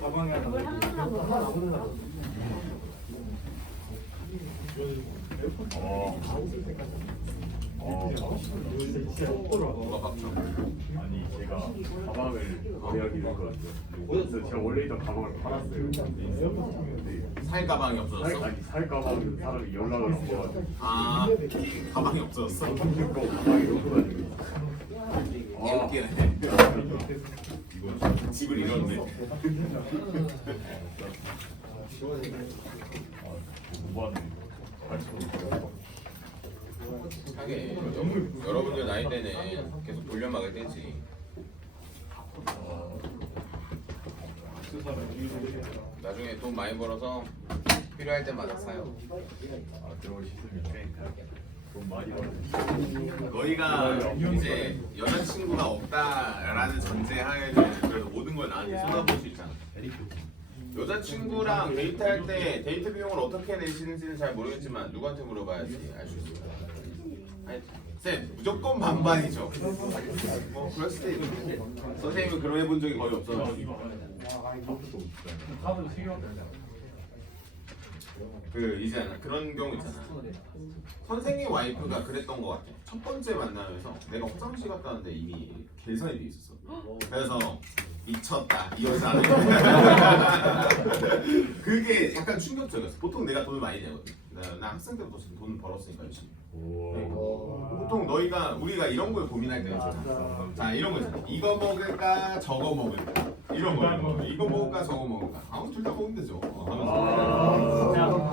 가방에 하나 누가 박죠? 아니 제가 가방을 구매하기로 했거든요. 그래서 제가 원래 있던 가방을 팔았어요. 근데 살 가방이 없어졌어? 아니 살 가방 사람이 연락을 안 줘가지고 아 가방이 없어졌어? 그거 가방에 놓고 다니고 웃기네. 집을 잃었네. 공부하는 하게 여러분들 나이 때는 계속 돌려막을 때지. 나중에 돈 많이 벌어서 필요할 때마다 사요. 그런 시스템인데 돈 많이 벌었는데 너희가 이제 여자친구가 없다라는 전제하에는 그래도 모든 걸 나한테 쏟아볼 수 있잖아. 여자친구랑 데이트할 때 데이트 비용을 어떻게 내시는지는 잘 모르겠지만 누구한테 물어봐야지 알 수 있을 거야. 아니, 쌤 무조건 반반이죠. 뭐 그럴 수도 있는데 선생님은 그런 해본 적이 거의 없어. 그 이제 그런 경우 있잖아. 선생님 와이프가 그랬던 것 같아. 첫 번째 만남에서 내가 화장실 갔다 왔는데 이미 계산이 돼 있었어. 그래서 미쳤다 이 여자는. 그게 약간 충격적이었어. 보통 내가 돈을 많이 내거든. 나 학생 때부터 지금 돈 벌었으니까 열심히. 보통 우리가 이런 걸 고민할 때가 있잖아. 자 이런 거 있잖아. 이거 먹을까 저거 먹을까 이런 거. 이거 먹을까 저거 먹을까. 아무 둘 다 먹으면 되죠.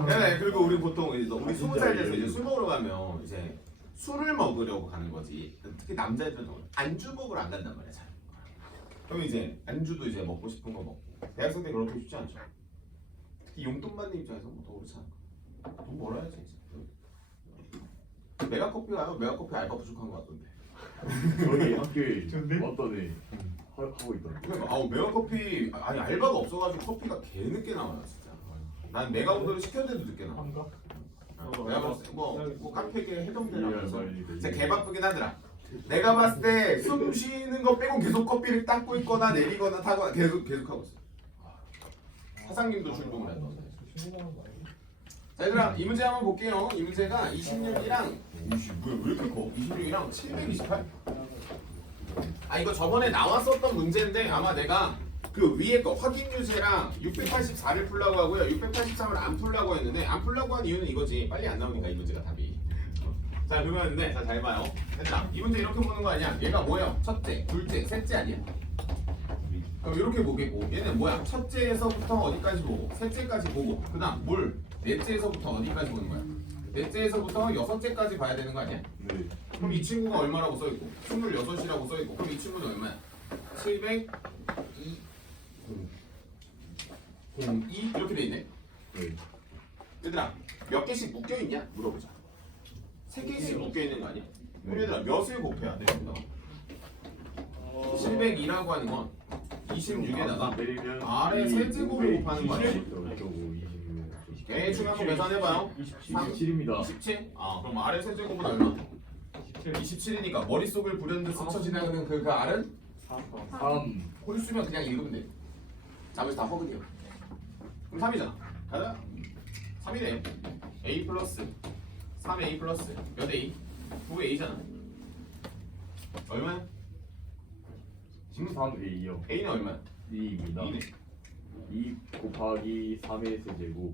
네, 그리고 우리 보통 이제 우리 20살 돼서 이제 술 먹으러 가면 이제 술을 먹으려고 가는 거지. 특히 남자애들은 안주 먹으러 안 간단 말이야. 잘. 그럼 이제 안주도 이제 먹고 싶은 거 먹고. 대학생 때 그렇게 쉽지 않죠. 특히 용돈 받는 입장에서 더 그렇지 않을까. 돈 벌어야지 이제. 메가커피가요? 메가커피 알바 부족한 거 같던데. 저희 학교에 어떤 애 하고 있더라고요. 그러니까 메가커피 아니 알바가 없어가지고 커피가 개 늦게 나와요 진짜. 난 메가 오더를 시켰는데도 늦게 나와. 내가 봤을 때 뭐 카페계 해동되라면서 진짜 개 바쁘긴 하더라. 내가 봤을 때 숨 쉬는 거 빼고 계속 커피를 닦고 있거나 내리거나 타거나 계속 하고 있어. 사장님도 출동을 했던. 자 얘들아 이 문제 한번 볼게요. 이 문제가 26이랑 뭐야 왜 이렇게 커? 26이랑 728? 아 이거 저번에 나왔었던 문제인데 아마 내가 그 위에 거 확인 유제랑 684를 풀라고 하고요 683을 안 풀라고 했는데 안 풀라고 한 이유는 이거지 빨리 안 나오니까 이 문제가 답이. 자 그러면은데 자 잘 봐요. 얘들아 이 문제 이렇게 보는 거 아니야? 얘가 뭐예요? 첫째, 둘째, 셋째 아니야? 그럼 이렇게 보겠고 얘는 뭐야? 첫째에서부터 어디까지 보고 셋째까지 보고 그 다음 물 넷째에서부터 어디까지 보는 거야? 넷째에서부터 여섯째까지 봐야 되는 거 아니야? 네. 그럼 이 친구가 얼마라고 써있고 26이라고 써있고 그럼 이 친구는 얼마야? 702 02 이렇게 돼있네. 네. 얘들아 몇 개씩 묶여있냐? 물어보자. 3개씩 묶여있는 거 아니야? 그럼 얘들아 몇을 곱해야 돼? 702라고 하는 건 26에다가 아래 세제곱을 곱하는 거 아니야? 대충 한번 계산해봐요. 27입니다. 27? 아 그럼 아래 세제곱은 얼마? 27이니까 머릿속을 부렸는데 스쳐 지나가는 그 R은? 3. 홀수면 그냥 읽으면 돼. 나머지 다 허근이야. 그럼 3이잖아. 가자. 3이네. A 플러스 3A 플러스 몇 A? 9A잖아. 얼마야? 13A요. A는 얼마야? 2입니다. 2네. 2 곱하기 3의 세제곱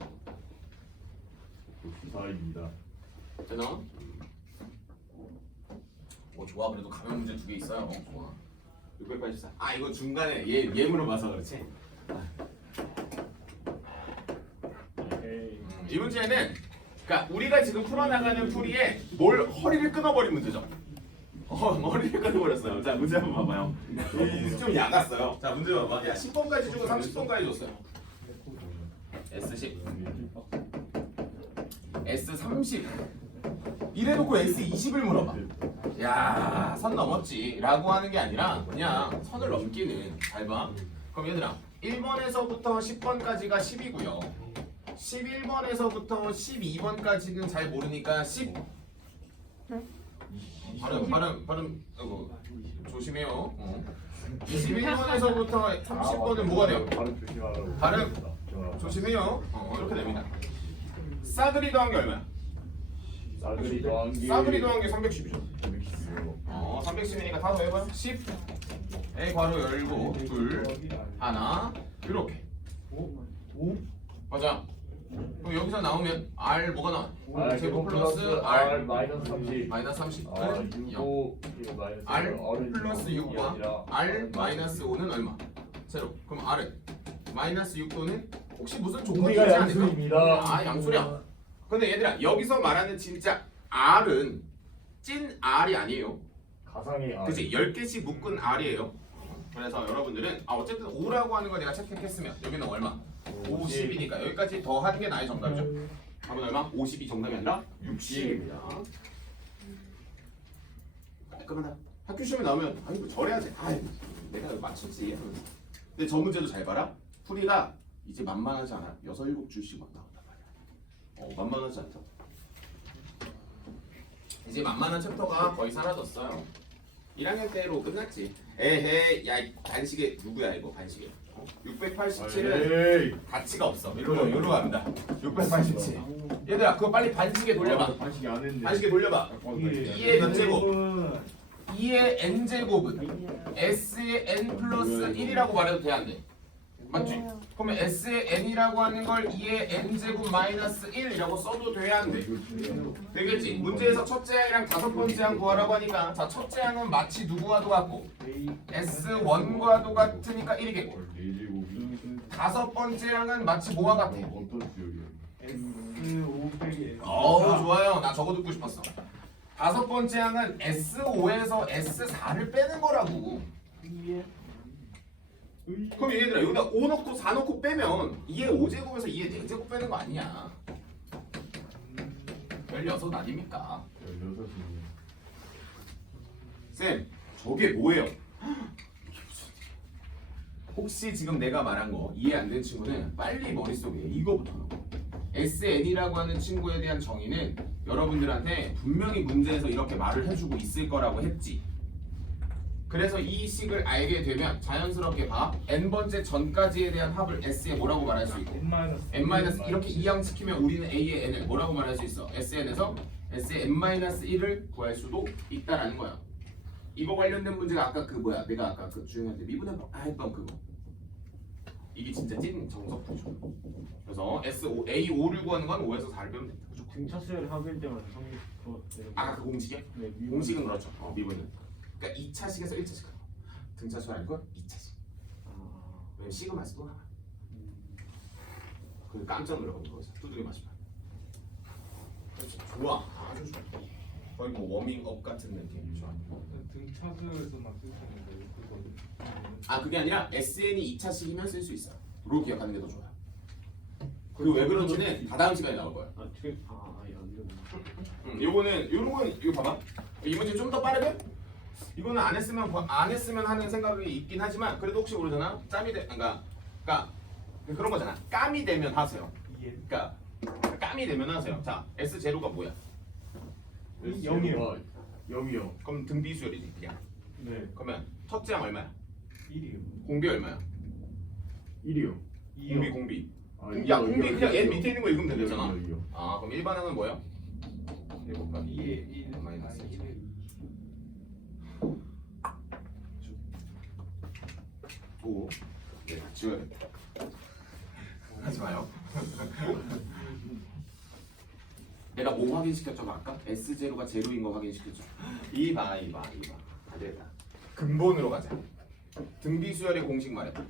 94입니다. 되나? 좋아. 그래도 가면 문제 2개 있어요. 좋아. 684. 아 이거 중간에 얘 물어봐서 그렇지. 이 문제는 그러니까 우리가 지금 풀어나가는 풀이에 뭘 허리를 끊어버린 문제죠. 머리를 끊어버렸어요. 자 문제 한번 봐봐요. 좀 야갔어요. 자 문제 봐봐. 야 10번까지 주고 30번까지 줬어요. S10 S30 이래놓고 S20을 물어봐. 야, 선 넘었지 라고 하는 게 아니라 그냥 선을 넘기는. 잘 봐. 그럼 얘들아 1번에서부터 10번까지가 10이고요 11번에서부터 12번까지는 잘 모르니까 10 발음 조심해요. 21번에서부터 30번은 뭐가 돼요? 발음 조심하라고. 발음 조심해요. 이렇게 됩니다. 싸그리 더한 게 얼마야? 싸그리 더한 게 싸그리 더한 게 310이죠. 310. 310이니까 다 더해봐요. 10 A 괄호 열고 둘 하나 이렇게. 맞아. 그럼 여기서 나오면 R 뭐가 나와? R 제곱 플러스 R 마이너스 30. 마이너스 30은 0. 6 마이너스 R 플러스 6과 R 마이너스 5는 얼마? 제로. 그럼 R은 마이너스 6도는 혹시 무슨 조건이 있지 우리가 않을까? 양수입니다. 아 양수야. 근데 얘들아 여기서 말하는 진짜 R은 찐 R이 아니에요. 가상의 R. 그치? 10개씩 묶은 R이에요. 그래서 여러분들은 어쨌든 5라고 하는 거 내가 채택했으면 여기는 얼마? 50이니까 여기까지 더 하는 게 나의 정답이죠. 답은 얼마? 50이 정답이 아니라 60입니다. 깔끔하다. 학교 시험에 나오면 아니 뭐 저래야지. 아이 내가 이거 맞췄지. 근데 저 문제도 잘 봐라. 풀이가 이제 만만하지 않아. 6, 7줄씩 막 나온단 말이야. 만만하지 않다. 이제 만만한 챕터가 거의 사라졌어요. 1학년 때로 끝났지. 에헤이 야 반식에 누구야 이거 반식에 687은 가치가 없어. 이리로 갑니다. 687 얘들아 그거 빨리 반식에 돌려봐. 반식이 안 했네. 반식에 돌려봐. 2의 몇 제곱? 2의 n제곱은 s의 n 플러스 1이라고 말해도 돼 안 돼? 맞지? 그러면 s의 n이라고 하는 걸 2의 n제곱 마이너스 1이라고 써도 돼야 안 돼? 되겠지? 문제에서 첫째 항이랑 다섯 번째 항 구하라고 하니까 자 첫째 항은 마치 누구와도 같고 S1과도 같으니까 1이겠고 다섯 번째 항은 마치 뭐와 같아? 어떤 수열이야? 좋아요. 나 저거 듣고 싶었어. 다섯 번째 항은 S5에서 S4를 빼는 거라고. 그럼 얘들아 여기다 5 넣고 4 넣고 빼면 2의 5제곱에서 2의 4제곱 빼는 거 아니야. 16 아닙니까? 16이네. 쌤 저게 뭐예요? 혹시 지금 내가 말한 거 이해 안 된 친구는 빨리 머릿속에 이거부터 넣어. SN이라고 하는 친구에 대한 정의는 여러분들한테 분명히 문제에서 이렇게 말을 해주고 있을 거라고 했지. 그래서 이 식을 알게 되면 자연스럽게 봐. n번째 전까지에 대한 합을 S에 뭐라고 말할 수 있고 n- 이렇게 이항시키면 우리는 A의 n을 뭐라고 말할 수 있어? SN에서 S의 n-1을 구할 수도 있다라는 거야. 이거 관련된 문제가 아까 그 뭐야? 내가 아까 그 주영한테 미분해 했던 그거. 이게 진짜 찐 정석풀이죠. 그래서 S5, A5를 구하는 건 5에서 4를 빼면 된다. 등차 수열 합일 때만 성립 아까 그 공식이야? 네, 공식은 그렇죠. 미분은. 그러니까 2차식에서 1차식 가는 거야. 등차수 아니고 2차식. 왜냐면 시그마에서 또 나와. 그 깜짝 놀라는 거죠. 두드려 마시면. 그렇죠. 좋아. 아주 좋아. 거의 뭐 워밍업 같은 느낌. 좋아. 등차수열에서만 쓸 수 있는 거예요. 아 그게 아니라 SN이 2차식이면 쓸 수 있어. 로 기억하는 게 더 좋아요. 그리고 왜 그런지는 다다음 시간에 나올 거야. 요거는 요런 건 이거 봐봐. 이 문제 좀 더 빠르게. 이거는 안 했으면 하는 생각이 있긴 하지만 그래도 혹시 모르잖아. 짬이 되 그러니까 그런 거잖아. 깜이 되면 하세요. 그러니까 깜이 되면 하세요. 자 S 제로가 뭐야? 0이요. 0이요. 그럼 등비수열이지 그냥. 네. 그러면 첫째 항 얼마야? 1이요. 공비 얼마야? 1이요. 공비. 아, 야 공비 그냥 얘 밑에 있는 거 읽으면 되잖아. 2요. 아 그럼 일반항은 뭐야? 해볼까? 2에 1 마이너스 1. 오. 네, 지워야겠다. 하지 마요. 내가 뭐 확인시켰죠 아까? S0가 제로인 거 확인시켰죠. 이봐. 안 되겠다. 근본으로 가자. 등비수열의 공식 말해봐.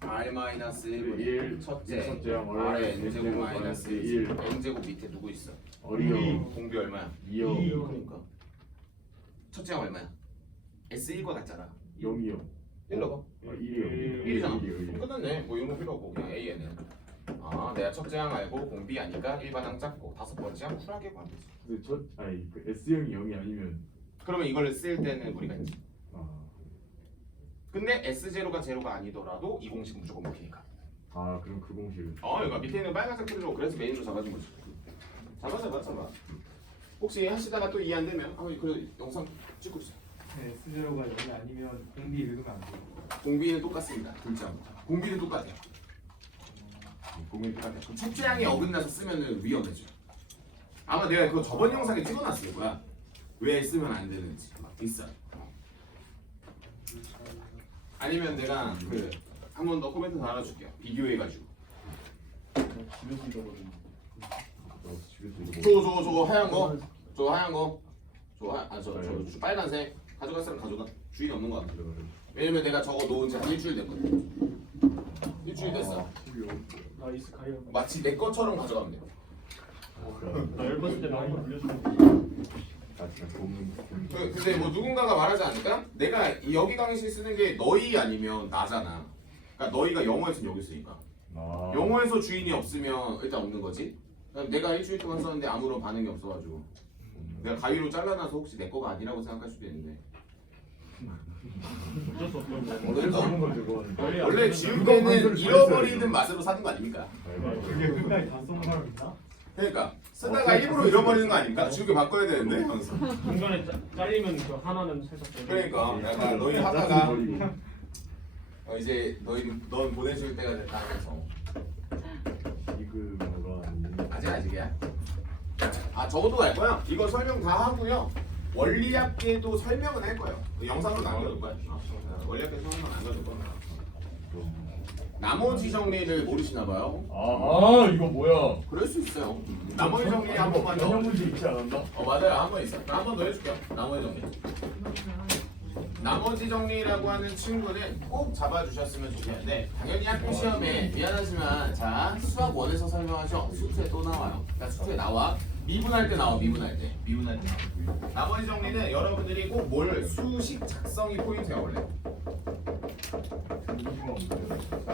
R-1 첫째 R의 n제곱 마이너스 1 n제곱 밑에 누구 있어? 어리요. 공비 얼마야? 2요. 그러니까 첫째가 얼마야? S1과 같잖아. 0이요. 1로 1이요. 1이잖아. 그럼 끝났네. 뭐 이런 거 필요 없고 그냥 AN은. 아 내가 첫째 항 알고 공비 아니까 일반 항 작고 다섯 번째 항 쿨하게 구하면 되지. 근데 그 S형이 0이 아니면 그러면 이걸 쓸 때는 우리가 있지. 아 근데 S0가 제로가 아니더라도 이 공식 무조건 먹히니까. 그럼 그 공식은 이거 밑에 있는 빨간색 틀로 그래서 메인으로 잡아준 거지. 잡아. 혹시 하시다가 또 이해 안 되면 그 영상 찍고 있어요. 네, 스제로가 여기 아니면 공비 읽으면 안 돼요. 공비는 똑같습니다. 둘째부터. 공비는 똑같아요. 공비는 똑같아요. 그럼 첫째항에 어긋나서 쓰면은 위험해져. 아마 내가 그거 저번 영상에 찍어놨을 거야. 왜 쓰면 안 되는지 막 있어. 아니면 내가 그 한 번 더 코멘트 달아줄게요. 비교해가지고. 집에서 이러거든요. 집에서 이러고. 저거 하얀 거. 저거 하얀 거. 저 빨간색. 가져갈 사람 가져가. 주인 없는 거 같아. 왜냐면 내가 저거 놓은 지 한 일주일 됐거든. 일주일 됐어. 나이스 가이어. 마치 내 것처럼 가져가면 돼. 나 열받을 때 나온 거 들려주면 아 진짜 돈. 근데 뭐 누군가가 말하지 않을까? 내가 여기 강의실 쓰는 게 너희 아니면 나잖아. 그러니까 너희가 영어에서는 여기 쓰니까. 아. 영어에서 주인이 없으면 일단 없는 거지. 그러니까 내가 일주일 동안 썼는데 아무런 반응이 없어가지고 내가 가위로 잘라놔서 혹시 내 거가 아니라고 생각할 수도 있는데. 어쩔 수 없고 그러니까 쓰는 거죠 그건. 원래 지울 때는 잃어버리는 맛으로 사는 거 아닙니까? 그게 끝까지 다 쓰는 사람 있나? 그러니까 쓰다가 일부러 잃어버리는 거 아닙니까? 지우개 바꿔야 되는데 항상. 중간에 잘리면 그 하나는 살짝 그러니까 약간 너희 하다가 이제 넌 보내줄 때가 됐다 하면서 지금으로 아직이야. 저것도 갈 거야. 이거 설명 다 하고요. 원리학계도 설명은 할 거예요. 영상으로 남겨둘 거야. 원리학계 설명은 남겨둘 거야. 나머지 정리를 모르시나 봐요. 아 이거 뭐야? 그럴 수 있어요. 나머지 정리 한 번만 더. 전형 문제 있지 않았나? 맞아요. 한 번 있어. 한 번 더 해줄게요. 나머지 정리. 나머지 정리라고 하는 친구는 꼭 잡아주셨으면 좋겠는데 당연히 학교 시험에 미안하지만 자 수학 원에서 설명하죠. 수투에 또 나와요. 그러니까 수투에 나와. 미분할 때 나와. 미분할 때 나와. 나머지 정리는 여러분들이 꼭 뭘 수식 작성이 포인트야 원래.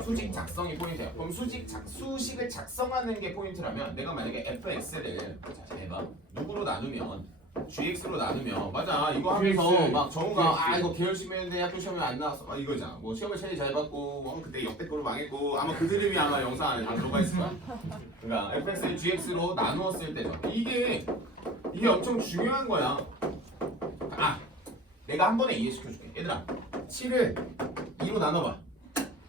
수직 작성이 포인트야. 그럼 수식을 작성하는 게 포인트라면 내가 만약에 fx를 자 해봐. 누구로 나누면 gx로 나누면 맞아 이거 하면서 막 정우가 이거 개 열심히 했는데 학교 시험에 안 나왔어 이거잖아. 뭐 시험을 제일 잘 받고 뭐 그때 역대급으로 망했고 아마 그 드림이 아마 영상 안에 다 들어가 있을 거야. 그러니까 fx를 gx로 나누었을 때죠. 이게 엄청 중요한 거야. 내가 한 번에 이해시켜줄게. 얘들아 7을 2로 나눠봐.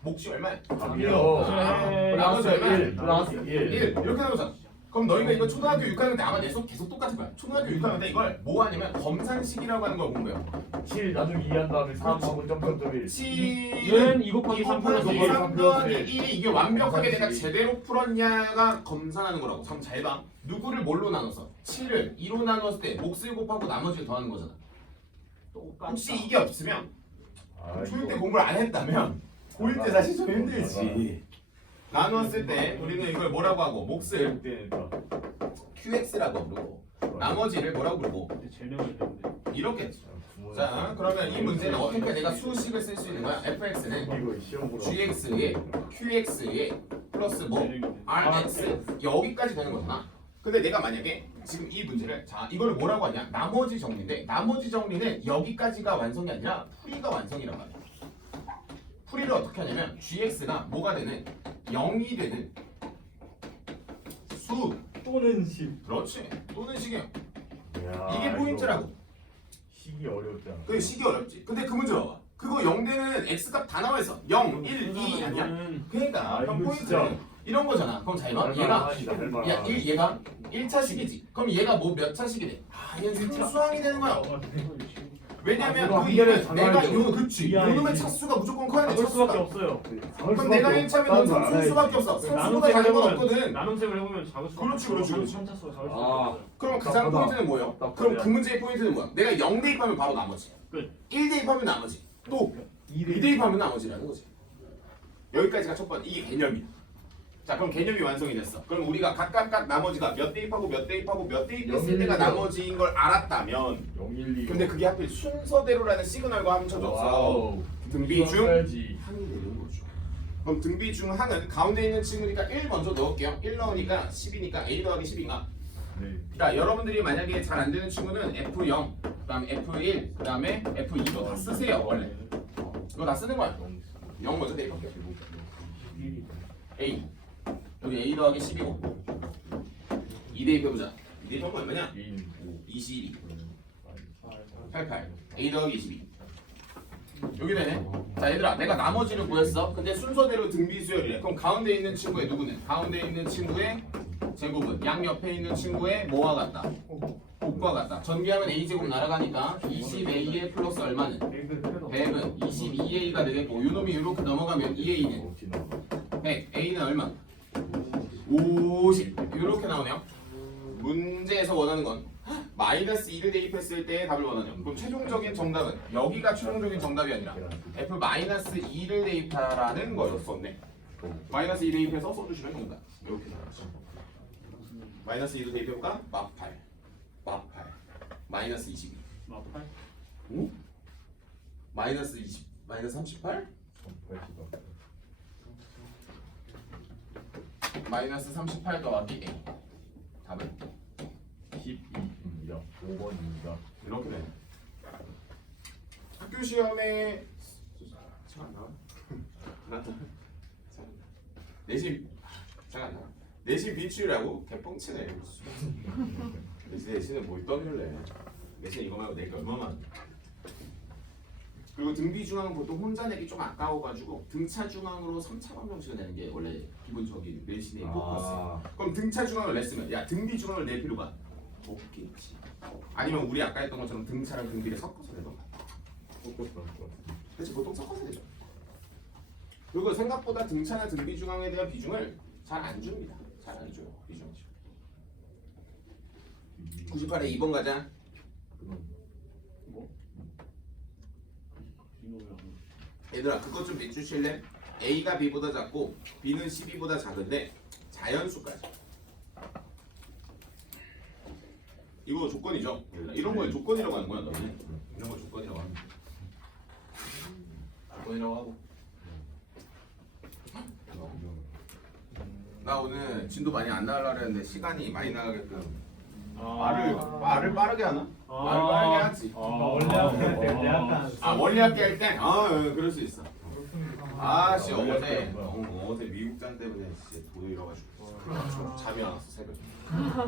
몫이 얼마야? 나머지 얼마야? 1 이렇게 나누자. 그럼 너희가 이거 초등학교 6학년 때 아마 계속 똑같은 거야. 초등학교 6학년 때 이걸 뭐 하냐면 검산식이라고 하는 걸 공부해요. 7 나누기 2한 다음에 3하고 점점점 1. 7은 2 곱하기 3 3 더하기 1이 이게 완벽하게 내가 제대로 풀었냐가 검산하는 거라고. 참 잘 봐. 누구를 뭘로 나눠서 7을 2로 나눴을 때 몫을 곱하고 나머지를 더하는 거잖아. 혹시 이게 없으면 초일 때 공부를 안 했다면 고1 때 사실 좀 힘들지. 나누었을 때 우리는 이걸 뭐라고 하고 몫을 QX라고 부르고 나머지를 뭐라고 부르고 이렇게. 자 그러면 이 문제는 어떻게 내가 수식을 쓸 수 있는 거야? fx는 gx에 qx에 플러스 뭐 rx 여기까지 되는 거잖아. 근데 내가 만약에 지금 이 문제를 자 이걸 뭐라고 하냐? 나머지 정리인데 나머지 정리는 여기까지가 완성이 아니라 풀이가 완성이란 말이야. 풀이를 어떻게 하냐면 gx가 뭐가 되는 0이 되는 수 또는 식. 그렇지 또는 식이야. 야, 이게 포인트라고. 식이 어렵잖아. 그 식이 어렵지. 근데 그 문제 봐봐. 그거 0 되는 x값 다 나와 있어. 0, 1, 2 아니야? 그러니까 그럼 이거 진짜 포인트는 이런 거잖아. 그럼 잘 봐. 얘가 1차식이지. 그럼 얘가 뭐 몇 차식이 돼? 얘는 순수항이 되는 거야. 왜냐면 그 얘는 내가 그치 요놈의 차수가 무조건 커야 돼. 나눌 수밖에 차수가. 없어요. 그럼 내가 1차면 넌 상수일 수밖에 없어. 상수보다 작은 건 없거든. 나눔색을 해보면 작을 수밖에 그렇지. 3차수가 작을 수밖에 없어요. 그럼 가장 포인트는 뭐예요? 그럼 그 문제의 포인트는 뭐야? 내가 0 대입하면 바로 나머지. 끝. 1 대입하면 나머지. 또 2 대입하면 나머지라는 거지. 여기까지가 첫 번째 이게 개념이야. 자 그럼 개념이 완성이 됐어. 그럼 우리가 각각 나머지가 몇 대입하고 몇 대입하고 몇 대입했을 때가 나머지인 걸 알았다면 0, 1, 2. 근데 그게 하필 순서대로라는 시그널과 함쳐져서 등비 중 항이 되는 거죠. 그럼 등비 중 항은 가운데 있는 친구니까 1 먼저 넣을게요. 1 넣으니까 10이니까 A 더하기 10인가? 네. 자 여러분들이 만약에 잘 안 되는 친구는 F0 그다음 F1 그다음에 F2도 다 쓰세요. 원래 이거 다 쓰는 거야. 0 먼저 대입할게요. A 여기 A 더하기 10이고 2 대입해보자. 2 대입하면 얼마냐? 2 22 88 A 더하기 22 여기 되네. 자 얘들아 내가 나머지를 구했어. 근데 순서대로 등비 수열이래. 그럼 가운데 있는 친구의 누구는? 가운데 있는 친구의 제곱은 양옆에 있는 친구의 뭐와 같다? 곱과 같다. 전개하면 A제곱 날아가니까 20A에 플러스 얼마는? 100은 22A가 되겠고 요놈이 이렇게 넘어가면 2A는 100 A는 얼마? 50 이렇게 나오네요. 문제에서 원하는 건 마이너스 2를 대입했을 때의 답을 원하네요. 그럼 최종적인 정답은 여기가 최종적인 정답이 아니라 F 마이너스 2를 대입하라는 거였었네. 마이너스 2 대입해서 써주시면 됩니다. 이렇게 나왔죠. 마이너스 2를 대입해볼까? 마8 마이너스 22 마팔? 응? 마이너스 20 마이너스 38? 마이너스 38 더하기 A 답은? 12입니다. 5번입니다. 이렇게 되네. 학교 시험에 잘안 나와? 나왔다. 내신 잘안 나와. 내신 비추라고 개뻥치네. 내신은 뭐 떠들래? 내신 이거 말고 내게 얼마만? 그리고 등비 중앙은 보통 혼자 내기 좀 아까워가지고 등차 중앙으로 3차원 정식을 내는 게 원래 기본적인 내신의 포커스. 그럼 등차 중앙을 냈으면 야 등비 중앙을 낼 필요가 없겠지. 아니면 우리 아까 했던 것처럼 등차랑 등비를 섞어서 내던가. 그렇지 보통 섞어서 내죠. 그리고 생각보다 등차나 등비 중앙에 대한 비중을 잘 안 줍니다. 잘 안 줘요 비중. 98에 2번 가자. 뭐? 얘들아 그것 좀 내주실래? A가 B보다 작고 B는 12보다 작은데 자연수까지. 이거 조건이죠? 이런 거에 조건이라고 하는 거야 너는? 이런 거 조건이라고 하는 거야. 조건이라고 하고. 나 오늘 진도 많이 안 나가려고 했는데 시간이 많이 나가게끔 말을 빠르게 하나? 말을 빠르게 하지. 원래 학교 때 약간 원래 학기 할 때? 그럴 수 있어. 씨 어제 미국 짠 때문에 진짜 도도 잃어가지고 잠이 안 왔어 새벽에.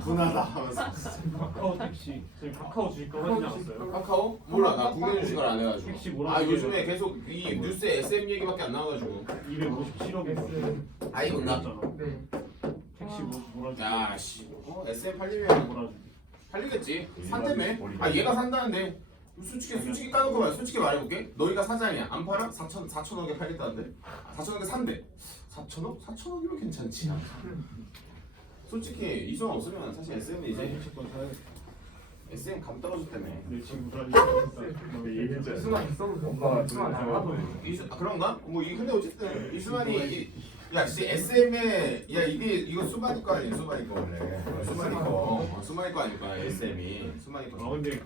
분하다 하면서. 카카오 택시 지금 카카오 주식가 하지 않았어요? 카카오? 몰라 나 국내 주식을 안 해가지고. 택시 뭐라 요즘에 계속 이 뉴스에 SM 얘기밖에 안 나와가지고. 257억에 아이고나. 네. 택시 뭐라 야씨 SM 팔리면 뭐라 팔리겠지. 산다며. 얘가 산다는데. 솔직히 까놓고 말. 솔직히 말해볼게. 너희가 사장이야. 안 팔아? 4천억에 팔겠다는데. 4천억에 산대. 4천억? 4천억이면 괜찮지. 솔직히 이수만 없으면 사실 SM은 이제 SM 감 떨어졌다며. 내 친구들이 이수만 있어도 엄마가 이수만 나와도 그런가? 근데 어쨌든 이수만이 씨 SM에 이거 수만이 거 아니야? 수만이 거 원래. 수만이 거 아닐까? SM이 수만이 거. 근데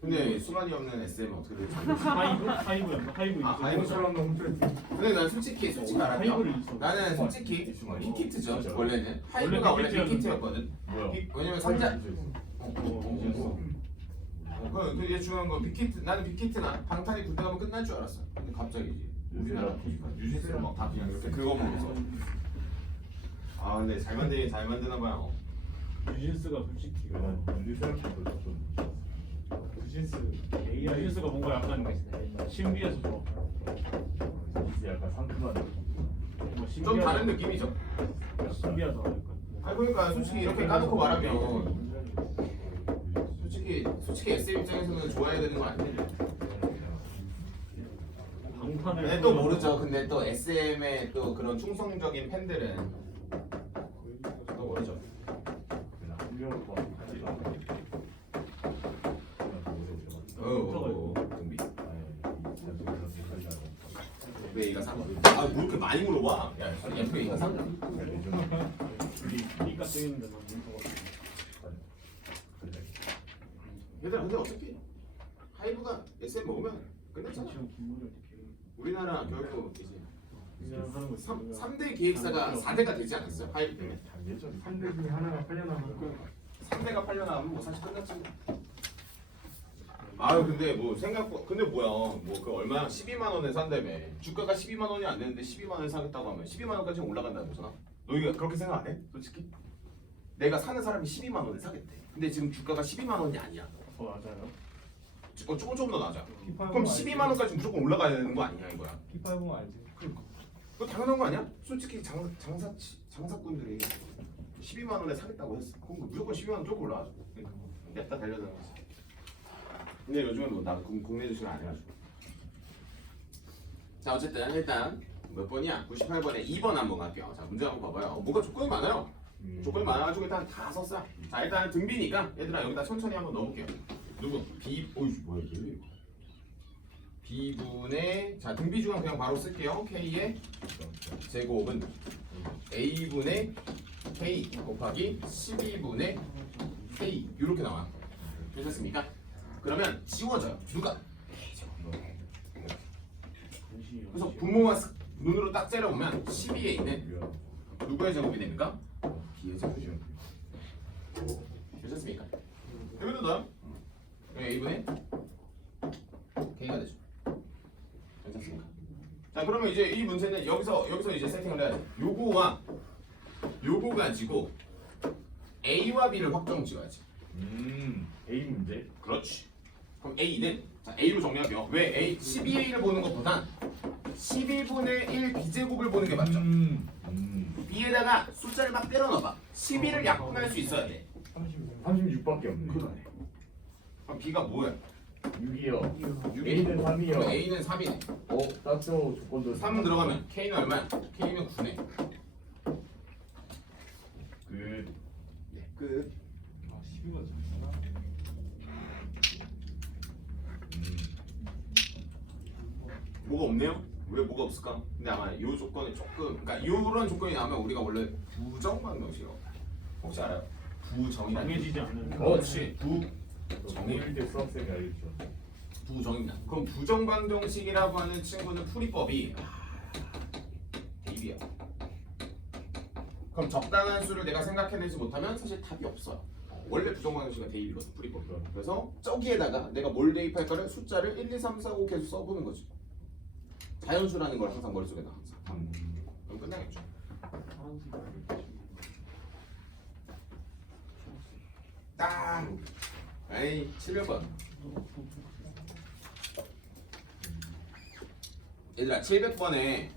근데 수만이 없는 SM은 어떻게 될지. 하이브였나? 하이브처럼 근데 난 솔직히 말하면 나는 솔직히 빅히트죠 원래는. 하이브가 원래 빅히트였거든. 왜냐면 상자. 그게 중요한 건 빅히트. 나는 빅히트나 방탄이 군대 가면 끝날 줄 알았어. 근데 갑자기 우리나라 유진스를 막 다 그냥 이렇게 긁어먹어서. 근데 잘 만드나 봐요. 유진스가 솔직히 뉴진스 유진스가 뭔가 약간 신비해서 좋아. 약간 상큼한 좀 다른 느낌이죠. 신비하다 약간. 그러니까 솔직히 이렇게 까놓고 말하면 솔직히 SM 입장에서는 좋아해야 되는 거 아니에요? 근데 또 모르죠. 근데 또 SM의 또 그런 충성적인 팬들은 또 모르죠. 등비. FA가 산 거. 뭐 이렇게 많이 물어봐. 야, FA가 산 거. 우리가 쓰이는데 난 얘들아 근데 어차피 하이브가 SM 먹으면 끝났잖아. 우리나라 교육도 이제 3대 기획사가 4대가 되지 않았어요? 하이브 때문에. 3대 중에 하나가 팔려나면 3대가 팔려나가면 뭐 사실 끝났지. 근데 뭐 근데 뭐야 그 얼마야 12만 원에 산다며. 주가가 12만 원이 안 되는데 12만 원에 사겠다고 하면 12만 원까지 올라간다는 거잖아. 너희가 그렇게 생각 안 해? 솔직히? 내가 사는 사람이 12만 원에 사겠대. 근데 지금 주가가 12만 원이 아니야. 맞아요. 조금 더 낮아. P80 그럼 12만 원까지 무조건 올라가야 되는 거 아니냐 이거야. P80 알지? 그러니까. 그거 당연한 거 아니야? 솔직히 장사꾼들이 12만 원에 사겠다고 했어. 그럼 무조건 12만 원 조금 올라가죠. 냅다 달려드는 거지. 근데 요즘은 뭐나 국내 주식을 안 해가지고. 자 어쨌든 일단 몇 번이야? 98번에 2번 한번 갈게요. 자 문제 한번 봐봐요. 뭐가 조건이 많아요. 조건이 많아가지고 일단 다 썼어. 자 일단 등비니까 얘들아 여기다 천천히 한번 넣어볼게요. 누구? B 어이 뭐야 이게? B분의 자 등비 중간 그냥 바로 쓸게요. K의 제곱은 A분의 K 곱하기 12분의 K 이렇게 나와요. 되셨습니까? 그러면 지워져요. 누가? 그래서 분모만 눈으로 딱 째려보면 12에 있는 누구의 제곱이 됩니까? B의 제곱이죠. 되셨습니까? 여기도 넣어요. A분의 K가 되죠. 괜찮습니까? 자 그러면 이제 이 문제는 여기서 이제 세팅을 해야 돼. 요거 가지고 A와 B를 확정 지어야지. A 문제. 그렇지. 그럼 A는 자 A로 정리할게요. 왜 A 12A를 보는 것보단 11분의 1 B제곱을 보는 게 맞죠? B에다가 숫자를 막 때려 넣어봐. 12를 약분할 수 있어야 돼. 36밖에 없네. 그러네. 그럼 B가 뭐야? 6이요. 6이. A는 3이요. 그럼 A는 3이네. 딱죠. 조건도 3 들어가면 K는 얼마야? K는 9네. 끝. 네, 끝. 아 12가 작구나. 뭐가 없네요? 왜 뭐가 없을까? 근데 아마 이 조건이 조금 그러니까 이런 조건이 나오면 우리가 원래 부정방정식이라고 혹시 알아요? 부정이라는 정해지지 않는. 그렇지 정일 때 수학생이 알겠죠. 부정이냐 그럼 부정방정식이라고 하는 친구는 풀이법이 대입이야. 그럼 적당한 수를 내가 생각해내지 못하면 사실 답이 없어요. 원래 부정방정식은 대입이거든 풀이법. 그래서 저기에다가 내가 뭘 대입할까를 숫자를 1, 2, 3, 4, 5 계속 써보는 거지. 자연수라는 걸 항상 머릿속에 넣어 항상. 그럼 끝나겠죠. 딱. 에이 700번. 얘들아 700번에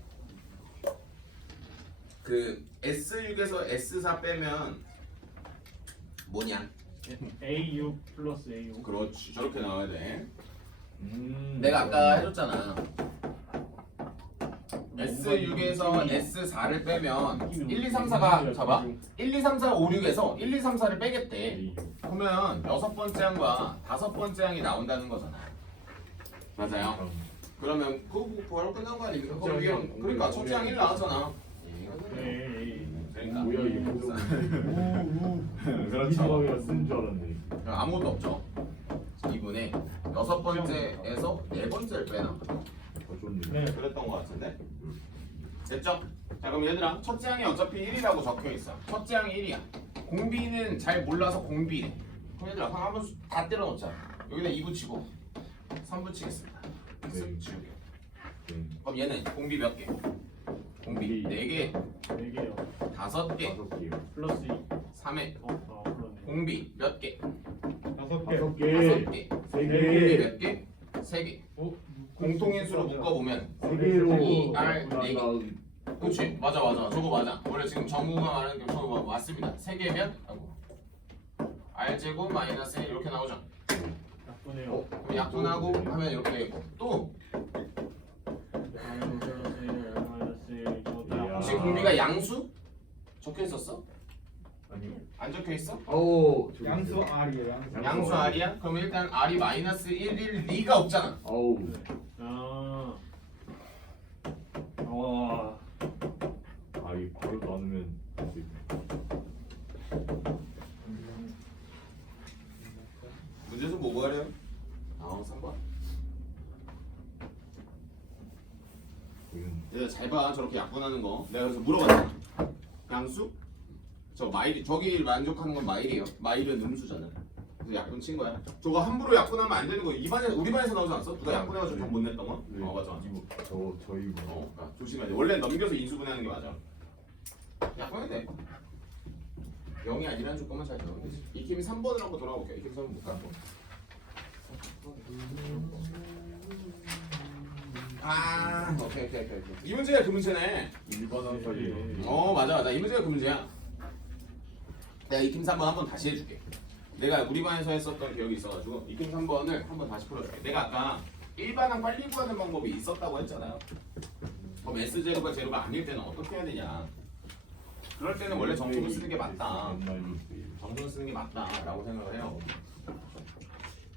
그 S6에서 S4 빼면 뭐냐? A6 플러스 A5. 그렇지 저렇게 나와야 돼. 음. 내가 아까 해줬잖아. S6에서 S4를 빼면 1, 2, 3, 4가 잡아. 1, 2, 3, 4, 5, 6에서 1, 2, 3, 4를 빼겠대. 그러면 6번째 항과 5번째 항이 나온다는 거잖아. 맞아요. 그러면 그거 바로 끝난 거 아닙니까? 거기 위에 그러니까 첫째 항 1 나왔잖아. 네. 그러니까 뭐야 이게 무슨 그렇죠. 쓴 줄 알았네. 아무것도 없죠. 이분의 6번째에서 4번째를 빼나? 좋네. 네. 그랬던 것 같은데. 됐죠? 자 그럼 얘들아 첫째 항이 어차피 1이라고 적혀있어. 첫째 항이 1이야. 공비는 잘 몰라서 공비래. 그럼 얘들아 한번 다 때려 넣자. 여기다 2 붙이고 3 붙이겠습니다. 네. 쓱 지우게. 그럼 얘는 공비 몇 개? 공비 4개, 4개요. 5개, 5개요. 플러스 2. 3회. 그러네. 공비 몇 개? 5개. 5개. 5개. 3개. 몇 개? 3개. 공통인수로 묶어보면 3개로 2R 4개. 그렇지 맞아 저거 맞아. 원래 지금 정우가 말하는 게 저거 맞습니다. 3개면 R제곱 마이너스 1 이렇게 나오죠. 약분해요. 그럼 약분하고 하면 이렇게 되고 또 혹시 공비가 양수? 적혀있었어? 아니요. 안 적혀있어? 아우. 양수 R이에요. 양수. 양수 R이야? 그럼 일단 R이 마이너스 1일 리가 없잖아. 아우. 아. 와. 아 이 바로 나누면 될 수 있네. 문제에서 뭐 구하래요? 3번. 얘들 잘 봐. 저렇게 약분하는 거. 내가 그래서 물어봤잖아. 양수? 저 마일 저기 만족하는 건 마일이에요. 마일은 음수잖아. 그래서 약분 친 거야. 저거 함부로 약분하면 안 되는 거. 우리 반에서 나오지 않았어? 누가 약분해가지고 돈 못 냈던 거? 네. 맞아. 저희 그러니까 조심해야 돼. 원래 넘겨서 인수분해하는 게 맞아. 약분해야 돼. 0이 아니라는 조건만 잘 적으면 되지. 익힘 3번으로 한번 돌아가 볼게요. 익힘 3번 볼까? 아, 오케이. 이 문제가 그 문제네. 일반 항사예요. 맞아. 이 문제가 그 문제야. 내가 익힘 3번 한번 다시 해줄게. 내가 우리 반에서 했었던 기억이 있어가지고 익힘 3번을 한번 다시 풀어줄게. 내가 아까 일반항 빨리 구하는 방법이 있었다고 했잖아요. 그럼 S0가 제로가 아닐 때는 어떻게 해야 되냐? 그럴 때는 원래 정수를 쓰는 게 맞다. 정수를 쓰는 게 맞다라고 생각을 해요.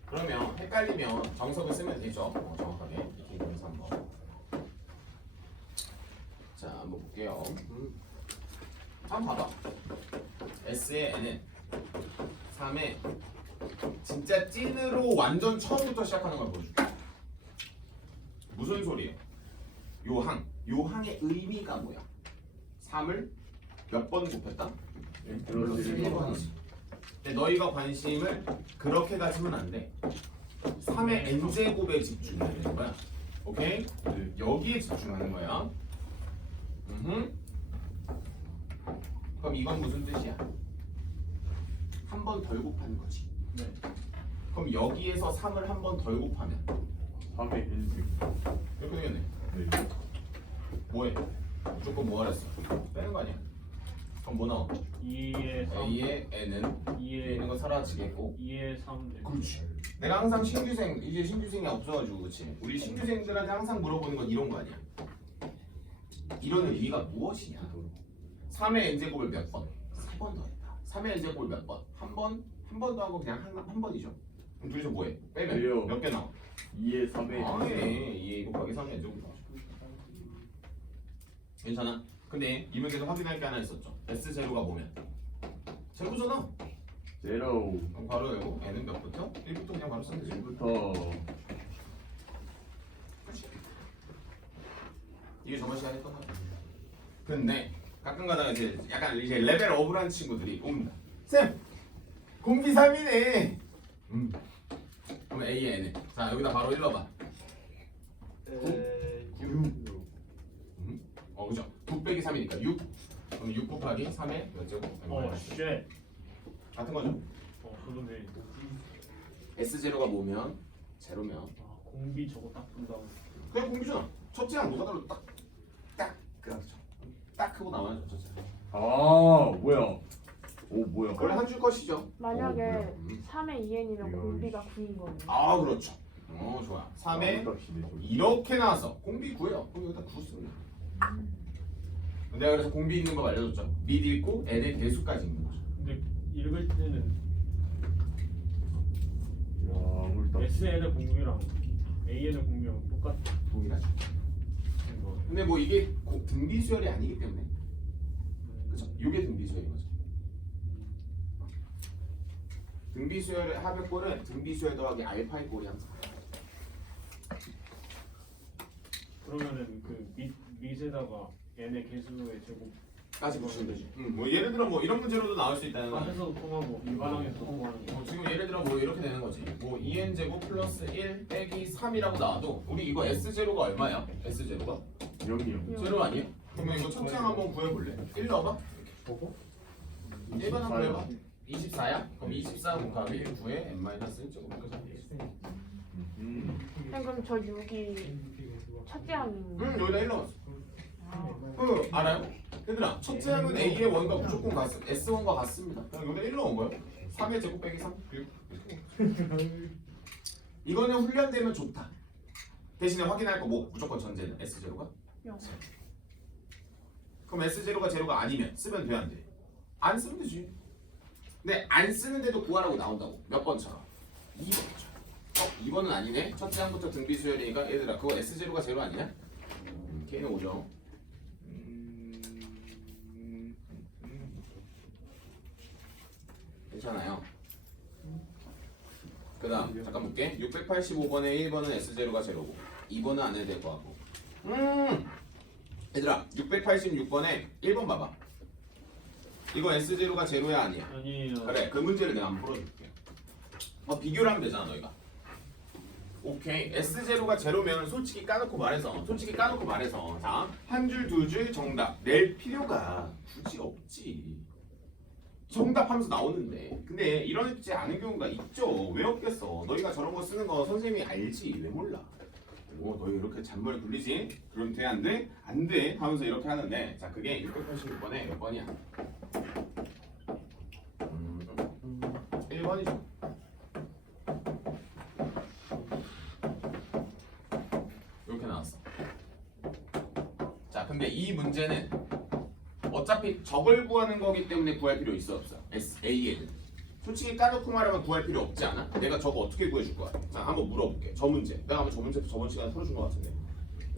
그러면 헷갈리면 정석을 쓰면 되죠. 정확하게. 익힘 3번. 자, 한번 볼게요. 한번 봐봐. S의 N은 3의 진짜 찐으로 완전 처음부터 시작하는 걸 보여줄게. 무슨 소리예요? 요 항의 의미가 뭐야? 3을 몇 번 곱했다? 그렇지. 3번이지. 근데 너희가 관심을 그렇게 가지면 안 돼. 3의 n제곱에 집중해야 되는 거야. 오케이? 네. 여기에 집중하는 거야. 그럼 이건 무슨 뜻이야? 한 번 덜 곱하는 거지. 네. 그럼 여기에서 3을 한 번 덜 곱하면 3의 인식. 이렇게 되겠네. 네. 뭐해? 무조건 뭐 하랬어? 빼는 거 아니야? 그럼 뭐 나와? 2에 3. A의 N은 2에 있는 거 사라지겠고. 2에 3. 그렇지. 내가 항상 신규생, 이제 신규생이 없어가지고 그렇지. 우리 신규생들한테 항상 물어보는 건 이런 거 아니야? 이런 의미가 무엇이냐? 3의 n제곱을 몇 번? 3번 더했다. 3의 n제곱을 몇 번? 한 번? 한 번도 하고 그냥 한 번이죠. 그럼 둘이서 뭐해? 빼면 왜요? 몇 개 나와? 2의 3의 아니 2 곱하기 3의 n제곱 나와. 괜찮아? 근데 이 문제에서 확인할 게 하나 있었죠. S0가 뭐면? 제로잖아. 제로. 그럼 바로 외고 n은 몇부터? 1부터 그냥 바로 쓰면 되지. 1부터 이게 저번 시간에 했던 거야. 근데 가끔 가다가 이제 약간 이제 레벨 업을 한 친구들이 옵니다. 쌤! 공비 3이네! 그럼 A의 N은? 자 여기다 바로 읽어봐. 6. 그죠? 9 빼기 3이니까 6. 그럼 6 곱하기 3의 몇 제곱? 쉣. 같은 거죠? 그러네. S0가 뭐면? 제로면 공비 저거 딱 본다고. 그냥 공비잖아. 첫째랑 뭐가 다르 딱 그렇죠. 딱 크고 나와야죠 첫째. 아 뭐야? 오 뭐야? 원래 한 줄 것이죠. 만약에 뭐야? 3의 2n이면 이거. 공비가 9인 거예요. 아 그렇죠. 좋아. 3의 값이네 저기. 이렇게 나와서 공비 구해요. 그럼 여기다 9 쓰면 돼. 내가 그래서 공비 있는 거 알려줬죠. 밑 읽고 n의 개수까지 있는 거죠. 근데 읽을 때는 야 오늘 딱 SN의 공비랑 AN의 공비랑 똑같은 동일하죠. 거. 근데 뭐 이게 등비 수열이 아니기 때문에 그렇죠. 이게 등비 수열인 거죠. 등비 수열의 합의 꼴은 등비 수열 더하기 알파의 꼴이 항상. 그러면은 그 밑에다가 N의 개수의 제곱 까지 보시면 되지. 뭐 예를 들어 뭐 이런 문제로도 나올 수 있다는 거야. 안에서도 통하고 일반항에서도 통하는 거. 지금 예를 들어 뭐 이렇게 되는 거지. 뭐 2n 제곱 플러스 1 빼기 3이라고 나와도 우리 이거 S0가 얼마야? S0가? 0이요. 제로 아니에요? 그러면 이거 첫째 한번 구해볼래? 1 넣어봐. 보고? 1번 한번 구해봐. 24야? 그럼 24 곱하기 1 9에 n-1제곱 그럼 저 6이 첫째 항인 거예요. 여기다 1 넣었어. 알아요? 얘들아 첫째 항은 A의 원과 무조건 S1과 같습니다. 그럼 여기다 1 넣은 거예요. 3의 제곱 빼기 3 이거는 훈련되면 좋다. 대신에 확인할 거 뭐? 무조건 전제는 S0가? 0. 그럼 S0가 제로가 아니면 쓰면 돼 안 돼? 안 쓰면 되지. 근데 안 쓰는데도 구하라고 나온다고. 몇 번처럼? 2번처럼. 2번은 아니네. 첫째 항부터 등비 수열이니까 얘들아 그거 S0가 제로 아니냐? K는 5죠. 괜찮아요. 그 다음 잠깐 볼게. 685번에 1번은 S0가 제로고 2번은 안 해도 될 것 같고. 얘들아 686번에 1번 봐봐. 이거 S0가 제로야 아니야? 아니에요. 그래 그 문제를 내가 한번 풀어줄게. 비교를 하면 되잖아 너희가. 오케이 S0가 제로면 솔직히 까놓고 말해서 자 한 줄 두 줄 정답 낼 필요가 굳이 없지. 정답하면서 나오는데 근데 이러지 않은 경우가 있죠. 왜 없겠어? 너희가 저런 거 쓰는 거 선생님이 알지 왜 몰라? 너희 이렇게 잔머리 굴리지? 그럼 돼 안 돼? 안 돼 하면서 이렇게 하는데 자 그게 686번에 몇 번이야? 1번이죠. 이렇게 나왔어. 자 근데 이 문제는 어차피 저걸 구하는 거기 때문에 구할 필요 있어 없어? SAN 솔직히 까놓고 말하면 구할 필요 없지 않아? 내가 저거 어떻게 구해줄 거야? 자 한번 물어볼게. 저 문제 내가 한번 저 문제 저번 시간에 풀어준 것 같은데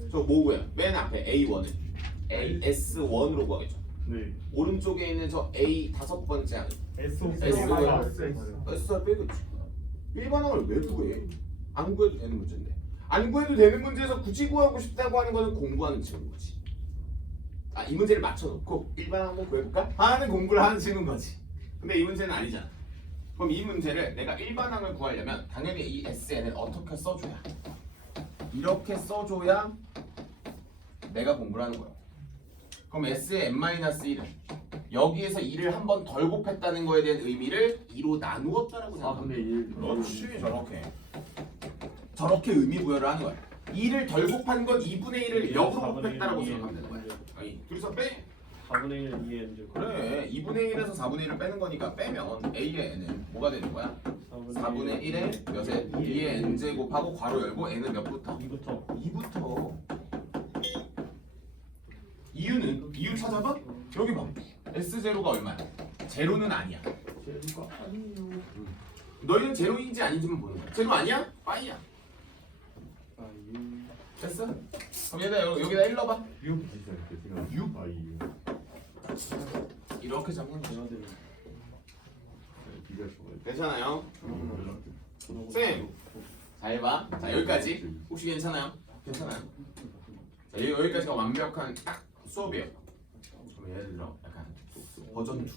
저 뭐고요? 맨 앞에 A1은 AS1으로 구하겠죠. 네. 오른쪽에 있는 저 A 다섯 번째 항 S SR 빼겠지. 일반항을 왜 구해? 안 구해도 되는 문제인데 안 구해도 되는 문제에서 굳이 구하고 싶다고 하는 거는 공부하는 친구인 거지. 아 이 문제를 맞춰놓고 일반항 한번 구해볼까? 하는 공부를 하는 친구인 거지. 근데 이 문제는 아니잖아. 그럼 이 문제를 내가 일반항을 구하려면 당연히 이 SN을 어떻게 써줘야? 이렇게 써줘야 내가 공부를 하는 거야. 그럼 S의 n-1은 여기에서 2를 한 번 덜 곱했다는 거에 대한 의미를 2로 나누었다라고 4분의 생각하면 1. 그렇지 저렇게 의미 부여를 하는 거야. 2를 덜 곱한 건 2분의 1을 역으로 곱했다라고 생각하면 되는 거야. 아니 둘이서 빼. 4분의 1 2의 n제 그래 2분의 1에서 4분의 1을 빼는 거니까 빼면 A의 n은 뭐가 되는 거야? 4분의 1에 몇에 2의 n제곱하고 괄호 열고 n은 몇부터? 2부터 2부터 이유 찾아봐? 여기 봐 S0가 얼마야? 제로는 아니야. 제로가 아니요. 너희는 제로인지 아닌지만 보는 거야. 제로 아니야? 빠이야. 됐어? 그럼 얘들아 여기다 1 넣어봐. 6 이렇게 생각. 6? 아 2. 이렇게 잡는 거야. 비가 좋아요. 괜찮아요? 쌤! 잘 봐. 자 여기까지 혹시 괜찮아요? 괜찮아요? 자 여기까지가 완벽한 딱 수업이에요. 그럼 예를 들어 약간 버전 2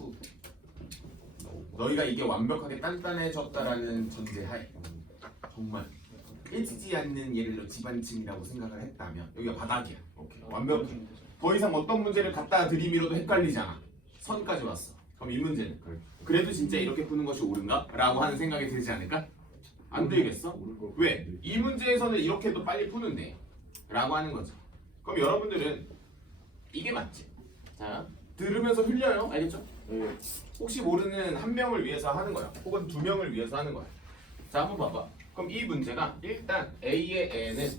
너희가 이게 완벽하게 단단해졌다라는 전제하에 정말 깨지지 않는 예를 들어 집안침이라고 생각을 했다면 여기가 바닥이야. 오케이. 완벽해. 더 이상 어떤 문제를 갖다 들이밀어도 헷갈리잖아. 선까지 왔어. 그럼 이 문제는 그래도 진짜 이렇게 푸는 것이 옳은가? 라고 하는 생각이 들지 않을까? 안 들겠어? 왜? 이 문제에서는 이렇게도 빨리 푸는데 라고 하는 거죠. 그럼 여러분들은 이게 맞지? 자 들으면서 흘려요. 알겠죠? 네. 혹시 모르는 한 명을 위해서 하는 거야. 혹은 두 명을 위해서 하는 거야. 자 한번 봐봐. 그럼 이 문제가 일단 A의 n은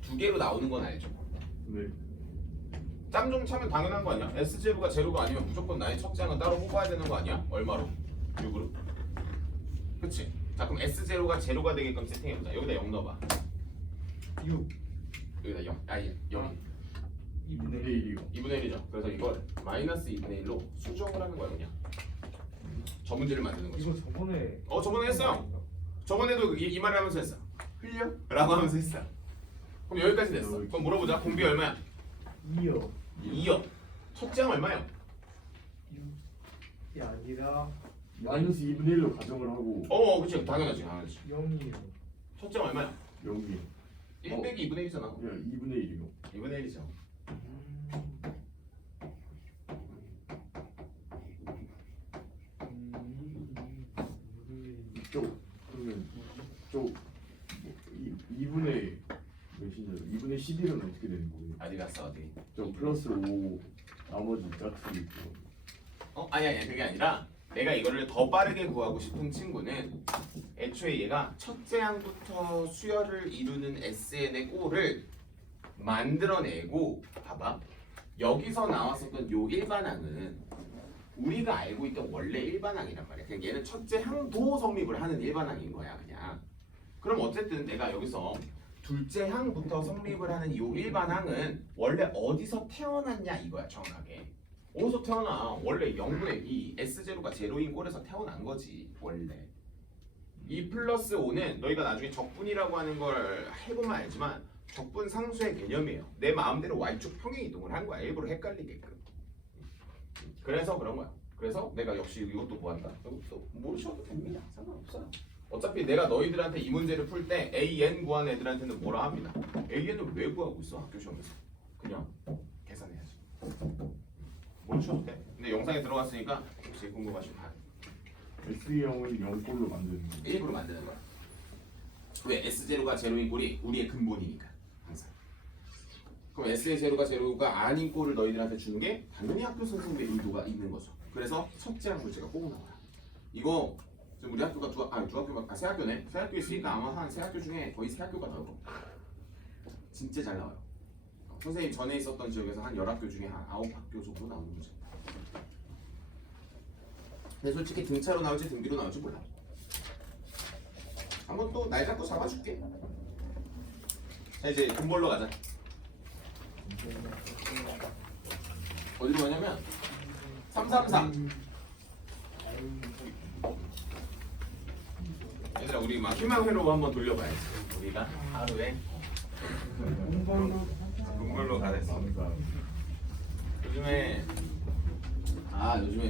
두 개로 나오는 건 알죠? 네. 짬 좀 차면 당연한 거 아니야? S0가 제로가 아니면 무조건 나의 첫 장은 따로 뽑아야 되는 거 아니야? 얼마로? 6으로? 그치? 자 그럼 S0가 제로가 되게끔 세팅해보자. 여기다 0 넣어봐. 6 여기다 0. 아니 0이 2분의 1이요. 2분의 1이죠. 그래서 이걸 마이너스 2분의 1로 수정을 하는 거야 그냥. 저 문제를 만드는 거지. 이거 저번에 저번에 했어요. 저번에도 이 말을 하면서 했어. 흘려? 라고 하면서 했어. 그럼 여기까지 됐어. 그럼 물어보자. 공비 얼마야? 2요 2요. 첫째 항 얼마야? 6이 아니라 마이너스 2분의 1로 가정을 하고 그치. 당연하지. 당연하지. 0이요 첫째 항 얼마야? 0이 1 빼기 2분의 1이잖아. 그냥 2분의 1이요. 2분의 1이죠. 쪽 그러면 쪽 2분의 몇이냐? 2분의 11은 어떻게 되는 거예요? 어디 갔어 어디? 저 플러스 5 나머지 짝수 있고. 아니 그게 아니라 내가 이거를 더 빠르게 구하고 싶은 친구는 애초에 얘가 첫째 항부터 수열을 이루는 SN의 꼴을 만들어내고 봐봐. 여기서 나왔었던 요 일반항은 우리가 알고 있던 원래 일반항이란 말이야. 그냥 얘는 첫째 항도 성립을 하는 일반항인 거야 그냥. 그럼 어쨌든 내가 여기서 둘째 항부터 성립을 하는 요 일반항은 원래 어디서 태어났냐 이거야 정확하게. 어디서 태어나? 원래 0분의 2 S0가 제로인 꼴에서 태어난 거지 원래. 이 플러스 5는 너희가 나중에 적분이라고 하는 걸 해보면 알지만 적분 상수의 개념이에요. 내 마음대로 Y축 평행 이동을 한 거야. 일부러 헷갈리게끔. 그래서 그런 거야. 그래서 내가 역시 이것도 구한다. 이것도 모르셔도 됩니다. 상관없어요. 어차피 내가 너희들한테 이 문제를 풀 때 AN 구하는 애들한테는 뭐라 합니다. AN을 왜 구하고 있어? 학교 시험에서. 그냥 계산해야지. 멈춰도 돼. 근데 영상에 들어갔으니까 혹시 궁금하시면 다 S형을 0골로 만드는 거. 일부러 만드는 거야. 왜? S0가 제로인 꼴이 우리의 근본이니까 항상. 그럼 S의 제로가 제로가 아닌 꼴을 너희들한테 주는 게 당연히 학교 선생님의 의도가 있는 거죠. 그래서 첫째 한 문제가 꼭 나와요. 이거 지금 우리 학교가 세 학교네. 세 학교 있으니까 아마 한 세 학교 중에 거의 세 학교가 나올 겁니다. 진짜 잘 나와요. 선생님 전에 있었던 지역에서 한 10학교 중에 한 9학교 정도 나오는 문제. 근데 솔직히 등차로 나올지 등비로 나올지 몰라. 한번 또 날 잡고 잡아줄게. 자 이제 근본로 가자. 어디로 가냐면 333. 얘들아 우리 막 희망회로 한번 돌려봐야지. 우리가 하루에 근본로 가랬어. 요즘에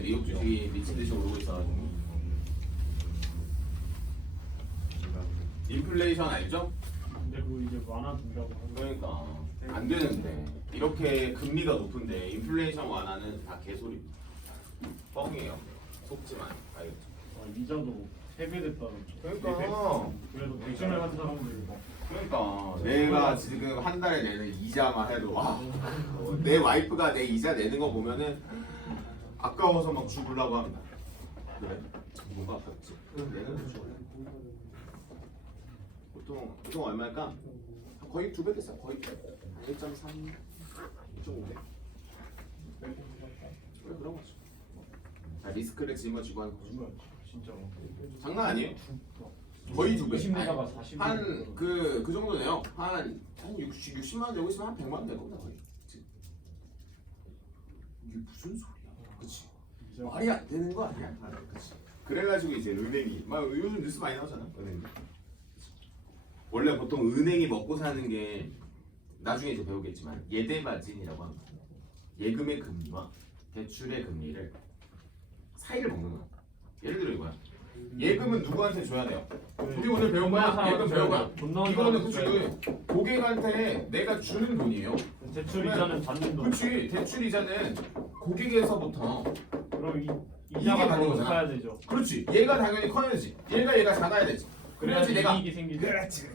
미국 주식이 미친 듯이 오르고 있어가지고 인플레이션 알죠? 근데 그거 이제 완화된다고 하는 그러니까 안 되는데 이렇게 금리가 높은데 인플레이션 완화는 다 개소리입니다. 뻥이에요. 속지만 알겠죠? 이자도 3배 됐다는. 그러니까 그래도 백신을 한 사람들이 뭐 그러니까 내가 지금 한 달에 내는 이자만 해도 와, 내 와이프가 내 이자 내는 거 보면은 아까워서 막 죽으려고 합니다. 그래? 뭐가 아팠지? 내는 거 좋아해. 보통 얼마일까? 거의 2배 됐어. 거의 1.3, 2.5배. 그래 그런 거죠. 자, 리스크를 짊어지고 하는 거죠. 진짜 장난 아니에요? 거의 2배. 20내다가 40. 한그 정도 내요. 한 60만 원 내고 있으면 한 100만 원 낼 겁니다 거의. 그치? 이게 무슨 소리야? 그치? 말이 안 되는 거 아니야? 그치? 그래가지고 이제 은행이 막 요즘 뉴스 많이 나오잖아. 은행이. 원래 보통 은행이 먹고 사는 게 나중에 이제 배우겠지만 예대마진이라고 합니다. 예금의 금리와 대출의 금리를 사이를 먹는 거야. 예를 들어 이거야. 예금은 누구한테 줘야 돼요? 우리 오늘 배운 거야. 예금 배운 거야. 이거는 그치 고객한테 내가 주는 돈이에요. 대출 이자는 받는 돈. 그치 대출 이자는 고객에서부터 그럼 이게 이자가 받는 더 거잖아. 커야 되죠. 그렇지 얘가 당연히 커야지. 얘가 작아야 되지. 그래야지 그래야지 내가 이익이 생기죠. 그렇지.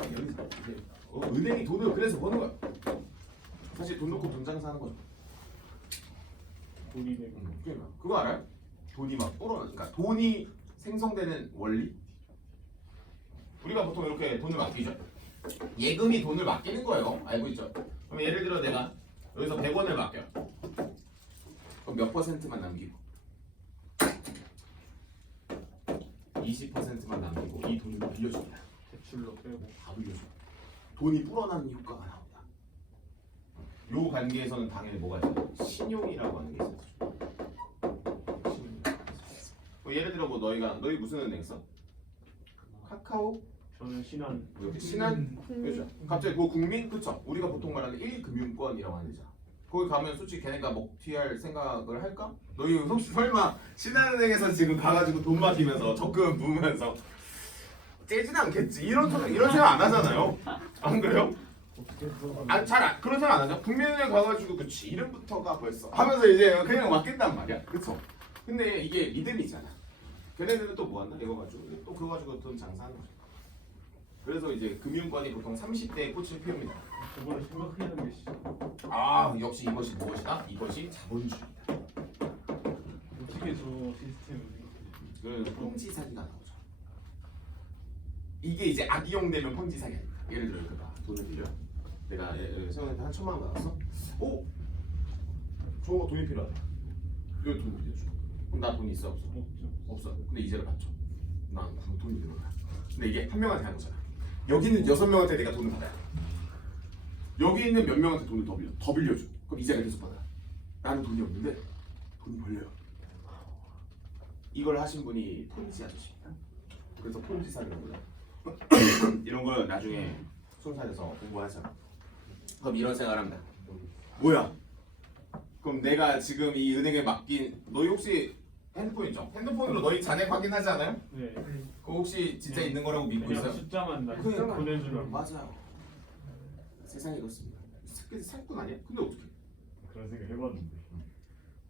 여기서 이제 은행이 돈을 그래서 버는 거야. 사실 돈 놓고 돈 장사하는 거죠. 돈이 되고. 그러니까 그거 알아요? 돈이 막 불어나니까 돈이 생성되는 원리. 우리가 보통 이렇게 돈을 맡기죠. 예금이 돈을 맡기는 거예요. 알고 있죠? 그럼 예를 들어 내가 여기서 100원을 맡겨. 그럼 몇 퍼센트만 남기고 20%만 남기고 이 돈을 빌려줍니다. 대출로 빼고. 다 빌려줘. 돈이 불어나는 효과가 나온다. 요 관계에서는 당연히 뭐가 있어요? 신용이라고 하는 게 있어요. 예를 들어 뭐 너희 무슨 은행 써? 카카오? 저는 신한. 이렇게 신한? 그렇죠. 갑자기 그 국민? 그쵸? 우리가 보통 말하는 1금융권이라고 하는 데잖아. 거기 가면 솔직히 걔네가 먹튀할 생각을 할까? 너희 혹시 설마 신한은행에서 지금 가가지고 돈 맡기면서 적금 부으면서 째진 않겠지? 이런 생각 안 하잖아요. 안 그래요? 그런 생각 안 하죠? 국민은행 가가지고 그치 이름부터가 벌써 하면서 이제 그냥 맡긴단 말이야. 그쵸? 근데 이게 믿음이잖아. 걔네들은 또 뭐 한다? 이거 가지고 또 그거 가지고 돈 장사하는 거죠. 그래서 이제 금융권이 보통 30대에 꽃을 피웁니다. 그거를 생각해야 되는 게 진짜. 아 역시 이것이 무엇이다? 이것이 자본주의다. 어떻게 저 시스템을. 그 폰지 사기가 나오죠. 이게 이제 악이용되면 폰지 사기 아닙니까? 예를 들어 내가 돈을 빌려. 내가 세원한테 한 1,000만 원 받았어. 오, 저 돈이 필요하다. 이거 돈 빌려줘. 그럼 나 돈 있어 없어? 없어. 근데 이자를 받죠. 난 그럼 돈이 있는 거야. 근데 이게 한 명한테 하는 거잖아. 여기 있는 6명한테 내가 돈을 받아야 돼. 여기 있는 몇 명한테 돈을 더 빌려줘. 그럼 이자가 계속 받아. 나는 돈이 없는데 돈이 벌려요. 이걸 하신 분이 폰지 아저씨입니다. 그래서 폰지 사기라고 해요. 이런 거 나중에 손살에서 공부하잖아. 그럼 이런 생각을 합니다. 뭐야? 그럼 내가 지금 이 은행에 맡긴 너희 혹시 핸드폰 있죠? 핸드폰으로 너희 잔액 확인하지 않아요? 네. 그거 혹시 진짜 있는 거라고 믿고 그냥 있어요? 숫자만 나 그러니까. 보내주면. 맞아요. 세상이 그렇습니다. 새끼들 살꾼 아니야? 근데 어떻게? 그런 생각 해봤는데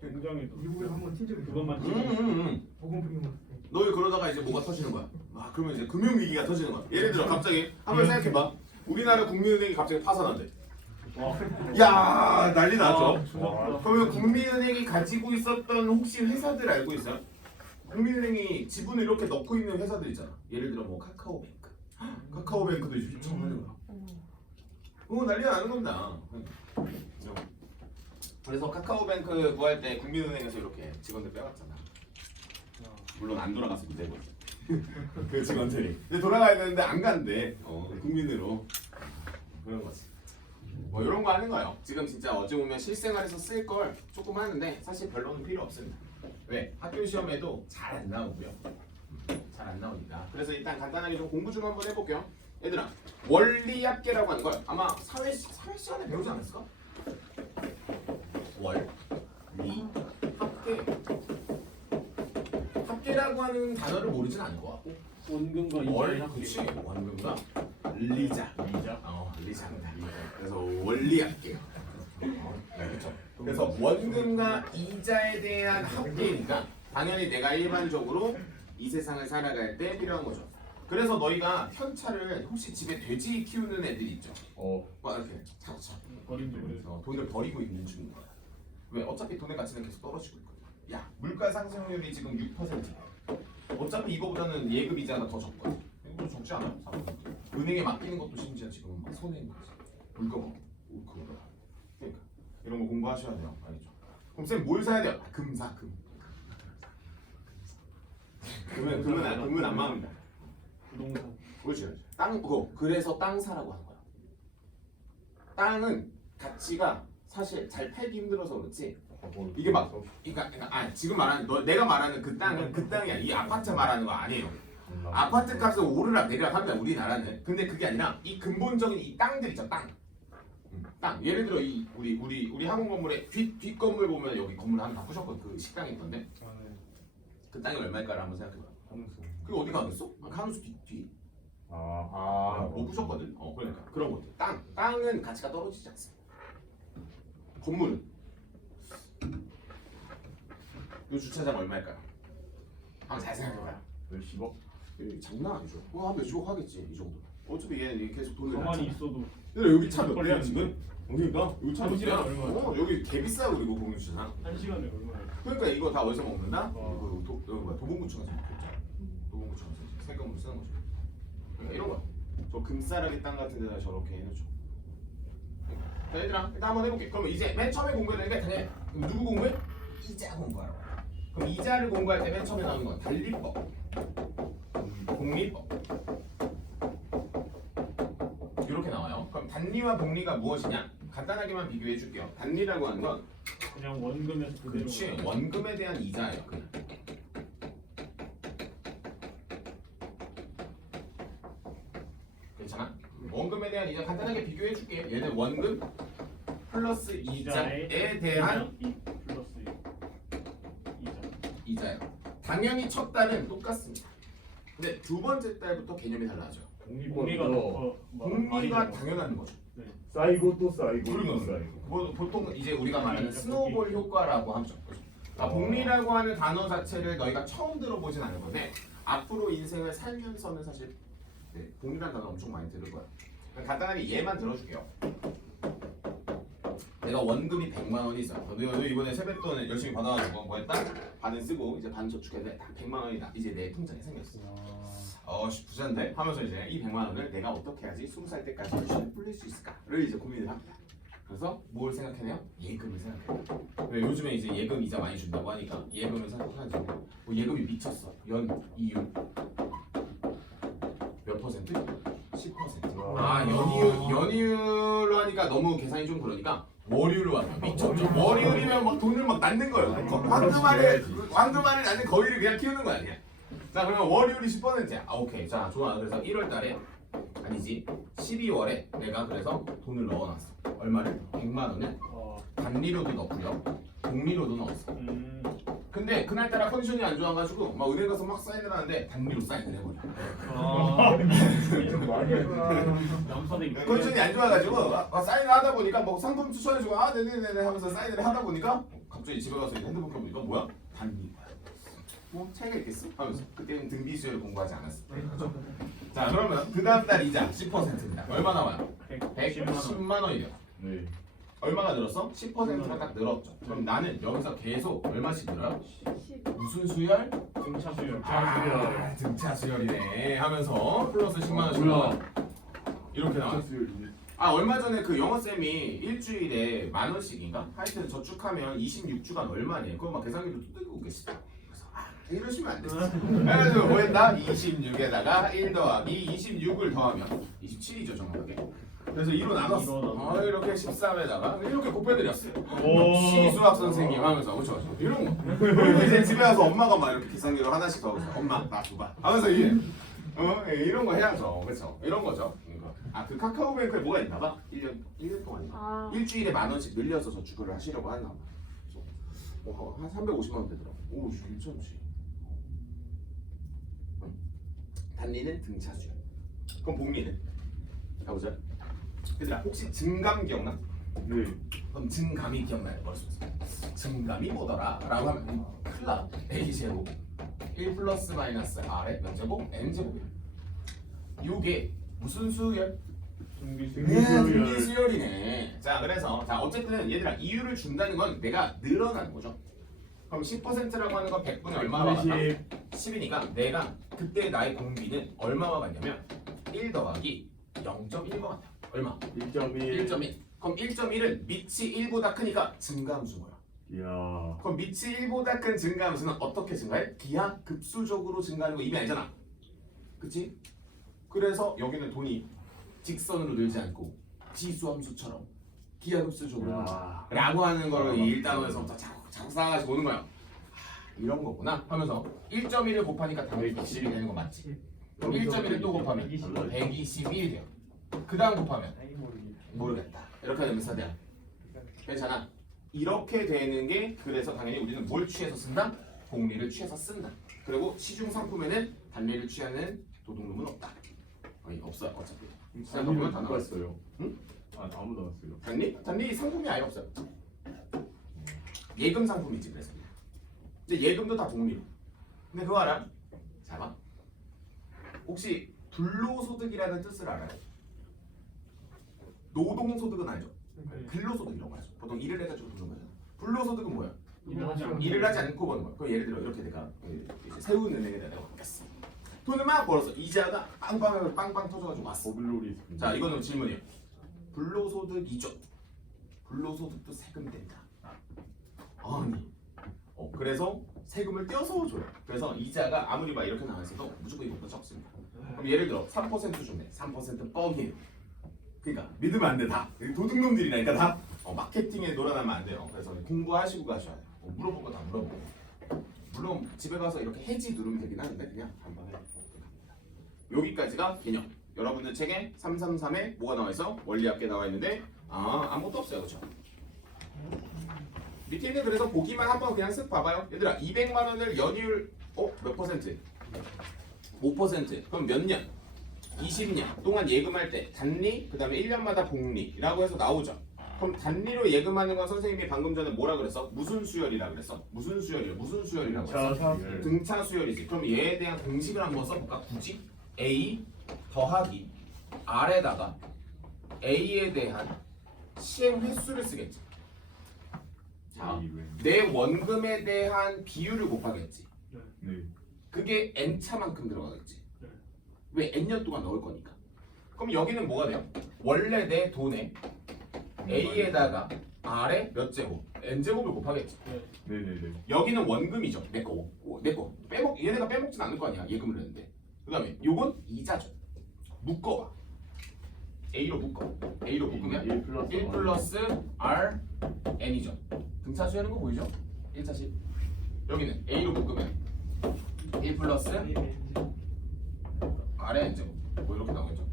굉장히 미국에서 한번 튄 적이 있어. 그것만 찍으면 보건병원. 너희 그러다가 이제 뭐가 터지는 거야. 아 그러면 이제 금융위기가 터지는 거야. 예를 들어 갑자기 한번 생각해봐. 우리나라 국민은행이 갑자기 파산한대. 야 난리 나죠. 그러면 국민은행이 가지고 있었던 혹시 회사들 알고 있어요? 국민은행이 지분을 이렇게 넣고 있는 회사들 있잖아. 예를 들어 뭐 카카오뱅크. 카카오뱅크도 이제 휘청하는 거야. 난리가 나는 겁니다. 그래서 카카오뱅크 구할 때 국민은행에서 이렇게 직원들 빼갔잖아. 물론 안 돌아갔으면 되고 그 직원들이 근데 돌아가야 되는데 안 간대. 국민으로 그런 거지. 뭐 이런 거 하는 거예요. 지금 진짜 어찌 보면 실생활에서 쓸 걸 조금 하는데 사실 별로는 필요 없습니다. 왜? 학교 시험에도 잘 안 나오고요. 잘 안 나오니까. 그래서 일단 간단하게 좀 공부 좀 한번 해볼게요. 얘들아, 원리 합계라고 하는 걸 아마 사회 시간에 배우지 않았을까? 원리 합계. 합계라고 하는 단어를 모르진 않을 것 같고. 원금과 월, 이자의 그렇지. 원금과 리자. 리자. 리자입니다. 그래서 원리 합계. 그렇죠. 그래서 원금과 이자에 대한 합계니까 당연히 내가 일반적으로 이 세상을 살아갈 때 필요한 거죠. 그래서 너희가 편차를 혹시 집에 돼지 키우는 애들이 있죠. 막 이렇게 차차 버림도 그래서 돈을 버리고 있는 중인 거야. 왜? 어차피 돈의 가치는 계속 떨어지고 있거든. 야, 물가 상승률이 지금 6%야. 어차피 이거보다는 예금 이자가 더 적거든. 이거 적지 않아요? 4%. 은행에 맡기는 것도 심지어 지금 막 손해인 거지. 물가가 그러니까 이런 거 공부하셔야 돼요. 알겠죠? 그럼 쌤 뭘 사야 돼요? 금 사, 금. 금은 안 망합니다. 부동산. 그렇지. 그래서 땅 사라고 하는 거야. 땅은 가치가 사실 잘 팔기 힘들어서 그렇지. 이게 막 그러니까 지금 말하는 내가 말하는 그 땅은 그 땅이 아니야. 이 아파트 말하는 거 아니에요. 아파트 값은 오르락 내리락 합니다. 우리나라는. 근데 그게 아니라 이 근본적인 이 땅들 있죠. 땅. 예를 들어 이 우리 한국 건물의 뒷 건물 보면 여기 건물 하나 다 부셨거든. 그 식당이 있던데. 그 땅이 얼마일까를 한번 생각해봐. 그게 어디 가겠어? 한우수 뒤. 못 부셨거든. 그러니까 그런 것들. 땅은 가치가 떨어지지 않습니다. 건물은 이 주차장 얼마일까요? 한번 잘 생각해봐요. 몇십억? 장난 아니죠. 한 몇십억 하겠지 이 정도. 어차피 얘는 계속 돈을 가만히 낳잖아. 있어도 얘들아 여기 차 몇 걸리 대야 하는데. 지금? 그러니까 여기 차 몇 한 대야? 시간에 얼마야? 여기 개 비싸 그리고 공유주차장. 1시간에 얼마야? 그러니까 이거 다 어디서 먹는다? 어. 도봉구청에서 먹겠죠. 도봉구청에서 세금으로 쓰는 거죠. 그러니까 이런 거야. 저 금싸라기 땅 같은 데다 저렇게 해놓죠. 자 얘들아 일단 한번 해볼게. 그럼 이제 맨 처음에 공부해야 되는 게 당연히 그럼 누구 공부해? 이자 공부하라. 그럼 이자를 공부할 때 맨 처음에 나오는 건 달리법, 복리법 이렇게 나와요. 그럼 단리와 복리가 무엇이냐? 간단하게만 비교해 줄게요. 단리라고 하는 건 그냥 원금에서 그대로. 그렇지 원금에 대한 이자예요. 그냥. 괜찮아? 원금에 대한 이자 간단하게 비교해 줄게. 얘는 원금 플러스 이자에 대한 플러스 이자. 이자예요. 당연히 첫 달은 똑같습니다. 근데 두 번째 달부터 개념이 달라져. 공리가 더 복리가 당연한 거죠. 쌓이고 또 쌓이고 또 그러면 쌓이고. 보통 이제 우리가 말하는 스노우볼 효과라고 하죠. 복리라고 하는 단어 자체를 너희가 처음 들어보진 않을 건데 앞으로 인생을 살면서는 사실 복리라는 단어 엄청 많이 들을 거야. 간단하게 얘만 들어줄게요. 내가 원금이 100만 원이 있어. 너 이번에 세뱃돈 열심히 받아가지고 뭐 했다? 반은 쓰고 이제 반 저축했는데 딱 100만 원이 이제 내 통장에 생겼어. 부자인데 하면서 이제 이 100만 원을 내가 어떻게 하지? 20살 때까지 열심히 불릴 수 있을까를 이제 고민을 합니다. 그래서 뭘 생각해내요? 예금을 생각해요. 요즘에 이제 예금 이자 많이 준다고 하니까 예금을 생각하지. 뭐 예금이 미쳤어. 이율 몇 퍼센트? 10%. 연이율로 하니까 너무 계산이 좀 그러니까 월율로 하면 미쳤죠. 월율이면 막 돈을 막 낳는 거예요. 황금알을 낳는 거위를 그냥 키우는 거야 그냥. 자 그러면 월율이 10%야. 오케이. 자 좋아. 그래서 1월달에 아니지 12월에 내가 그래서 돈을 넣어놨어. 얼마를? 100만 원을 단리로도 넣고요. 복리로도 넣었어. 근데 그날따라 컨디션이 안 좋아가지고 막 은행 가서 막 사인을 하는데 단리로 사인을 해버려. 좀 많이 남사대 컨디션이 안 좋아가지고 사인을 하다 보니까 뭐 상품 추천해주고 네네네 하면서 사인을 하다 보니까 갑자기 집에 가서 핸드폰 켜보니까 뭐야? 단위. 뭐 차이가 있겠어? 하면서 그때는 등비 수요를 공부하지 않았을 때. 그렇죠? 자 그러면 그 다음 달 이자 10%입니다. 얼마 나와요? 110만 원이요. 네. 얼마가 늘었어? 10%가 딱 늘었죠. 그럼 나는 여기서 계속 얼마씩 늘어요? 10. 무슨 수열? 등차 수열. 아 등차 수열이네 하면서 플러스 10만 원씩 뭐야? 나와. 이렇게 나와. 아 얼마 전에 그 영어 쌤이 일주일에 10,000원씩인가? 하여튼 저축하면 26주간 얼마니? 그거 막 계산기로 두들기고 계시다. 그래서 이러시면 안 되지. 그래가지고 뭐 했다? 26에다가 1 더하기 26을 더하면 27이죠 정확하게. 그래서 2로 나눴어. 이렇게 13에다가 이렇게 곱해드렸어요. 역시 수학 선생님 하면서 그렇죠. 이런 거. 그리고 이제 집에 가서 엄마가 막 이렇게 계산기로 하나씩 더하면서 엄마 나 줘봐 하면서 이제 이런 거 해야죠. 그렇죠. 이런 거죠. 그 카카오뱅크에 뭐가 있나봐. 1년 동안인가. 아. 일주일에 10,000원씩 늘려서 저축을 하시려고 하나. 한 350만 원 되더라고. 오, 1,000원씩. 단리는 등차수열. 그럼 복리는? 가보자. 얘들아 혹시 증감 기억나? 네. 그럼 증감이 기억나요? 머릿속에서. 증감이 뭐더라? 라고 하면 큰일 나. A제곱 1 플러스 마이너스 R의 면제곱 N제곱이야. 요게 무슨 수열? 등비 수열이네. 자 그래서 자 어쨌든 얘들아 이유를 준다는 건 내가 늘어나는 거죠. 그럼 10%라고 하는 건 100분의 얼마와 같다? 10이니까 내가 그때 나의 공비는 얼마와 같냐면 1 더하기 0.1과 같아. 얼마? 1.1. 1.1. 그럼 1.1은 밑이 1보다 크니까 증가함수인 거야. 이야. 그럼 밑이 1보다 큰 증가함수는 어떻게 증가해? 기하급수적으로 증가하는 거 이미 알잖아. 그치? 그래서 여기는 돈이 직선으로 늘지 않고 지수함수처럼 기하급수적으로 야. 라고 하는 거를 이 1단원에서부터 자꾸 쌓아가지고 오는 거야. 이런 거구나 하면서 1.1을 곱하니까 당연히 120이 되는 거 맞지? 그럼 1.1을 또 곱하면 121이 돼요. 그 다음 곱하면 모르겠다. 이렇게 되면 몇 돼요? 괜찮아. 이렇게 되는 게 그래서 당연히 우리는 뭘 취해서 쓴다? 복리를 취해서 쓴다. 그리고 시중 상품에는 단리를 취하는 도둑놈은 없다. 아니 없어요 어차피. 단리는 누가 했어요? 응? 아무도 안 했어요. 단리? 단리 상품이 아예 없어요. 예금 상품이지 그래서. 근데 예금도 다 복리로. 근데 그거 알아? 잘 봐. 혹시 불로소득이라는 뜻을 알아요? 노동소득은 알죠? 근로소득이라고 하죠. 보통 일을 해가지고 버는 거예요. 불로소득은 뭐야? 일을 하지 않고 버는 거야. 그럼 예를 들어 이렇게 내가 이제 세운은행에다 내가 맡겼어. 돈을 막 벌었어. 이자가 빵빵 터져가지고 왔어. 버블놀이. 자 이거는 질문이에요. 불로소득이죠. 불로소득도 세금 댄다. 아니. 그래서 세금을 떼어서 줘요. 그래서 이자가 아무리 막 이렇게 나와있어도 무조건 이것보다 적습니다. 그럼 예를 들어 3% 주네. 3% 뻥이에요. 그러니까 믿으면 안 돼. 다 도둑놈들이라니까 다. 마케팅에 놀아나면 안 돼요. 그래서 공부하시고 가셔야 돼요. 물어볼 거 다 물어보고. 물론 집에 가서 이렇게 해지 누르면 되긴 하는데 그냥 한번 해. 여기까지가 개념. 여러분들 책에 333에 뭐가 나와 있어? 원리학계 나와 있는데 아무것도 없어요, 그렇죠? 밑에 있는 그래서 보기만 한번 그냥 쓱 봐봐요. 얘들아 200만 원을 연이율 몇 퍼센트? 5%. 그럼 몇 년? 20년 동안 예금할 때 단리 그 다음에 1년마다 복리라고 해서 나오죠. 그럼 단리로 예금하는 건 선생님이 방금 전에 뭐라 그랬어? 무슨 수열이라 그랬어? 무슨 수열이야? 무슨 수열이라고 했어? 등차 수열이지. 그럼 얘에 대한 공식을 한번 써볼까? 굳이 A 더하기 R에다가 A에 대한 시행 횟수를 쓰겠지. 자, 내 원금에 대한 비율을 곱하겠지. 네. 그게 n차만큼 들어가겠지. 왜 n년 동안 넣을 거니까. 그럼 여기는 뭐가 돼요? 원래 내 돈에 A에다가 R에 몇 제곱? n제곱을 곱하겠지. 네네네. 여기는 원금이죠. 내 거. 얘네가 빼먹진 않을 거 아니야. 예금을 했는데. 그 다음에 요건 이자죠. 묶어봐. A로 묶어. A로 묶으면 1 플러스 R N이죠. 등차수 하는 거 보이죠? 1차식. 여기는 A로 묶으면 1 플러스 R의 N제곱. 뭐 이렇게 나오겠죠?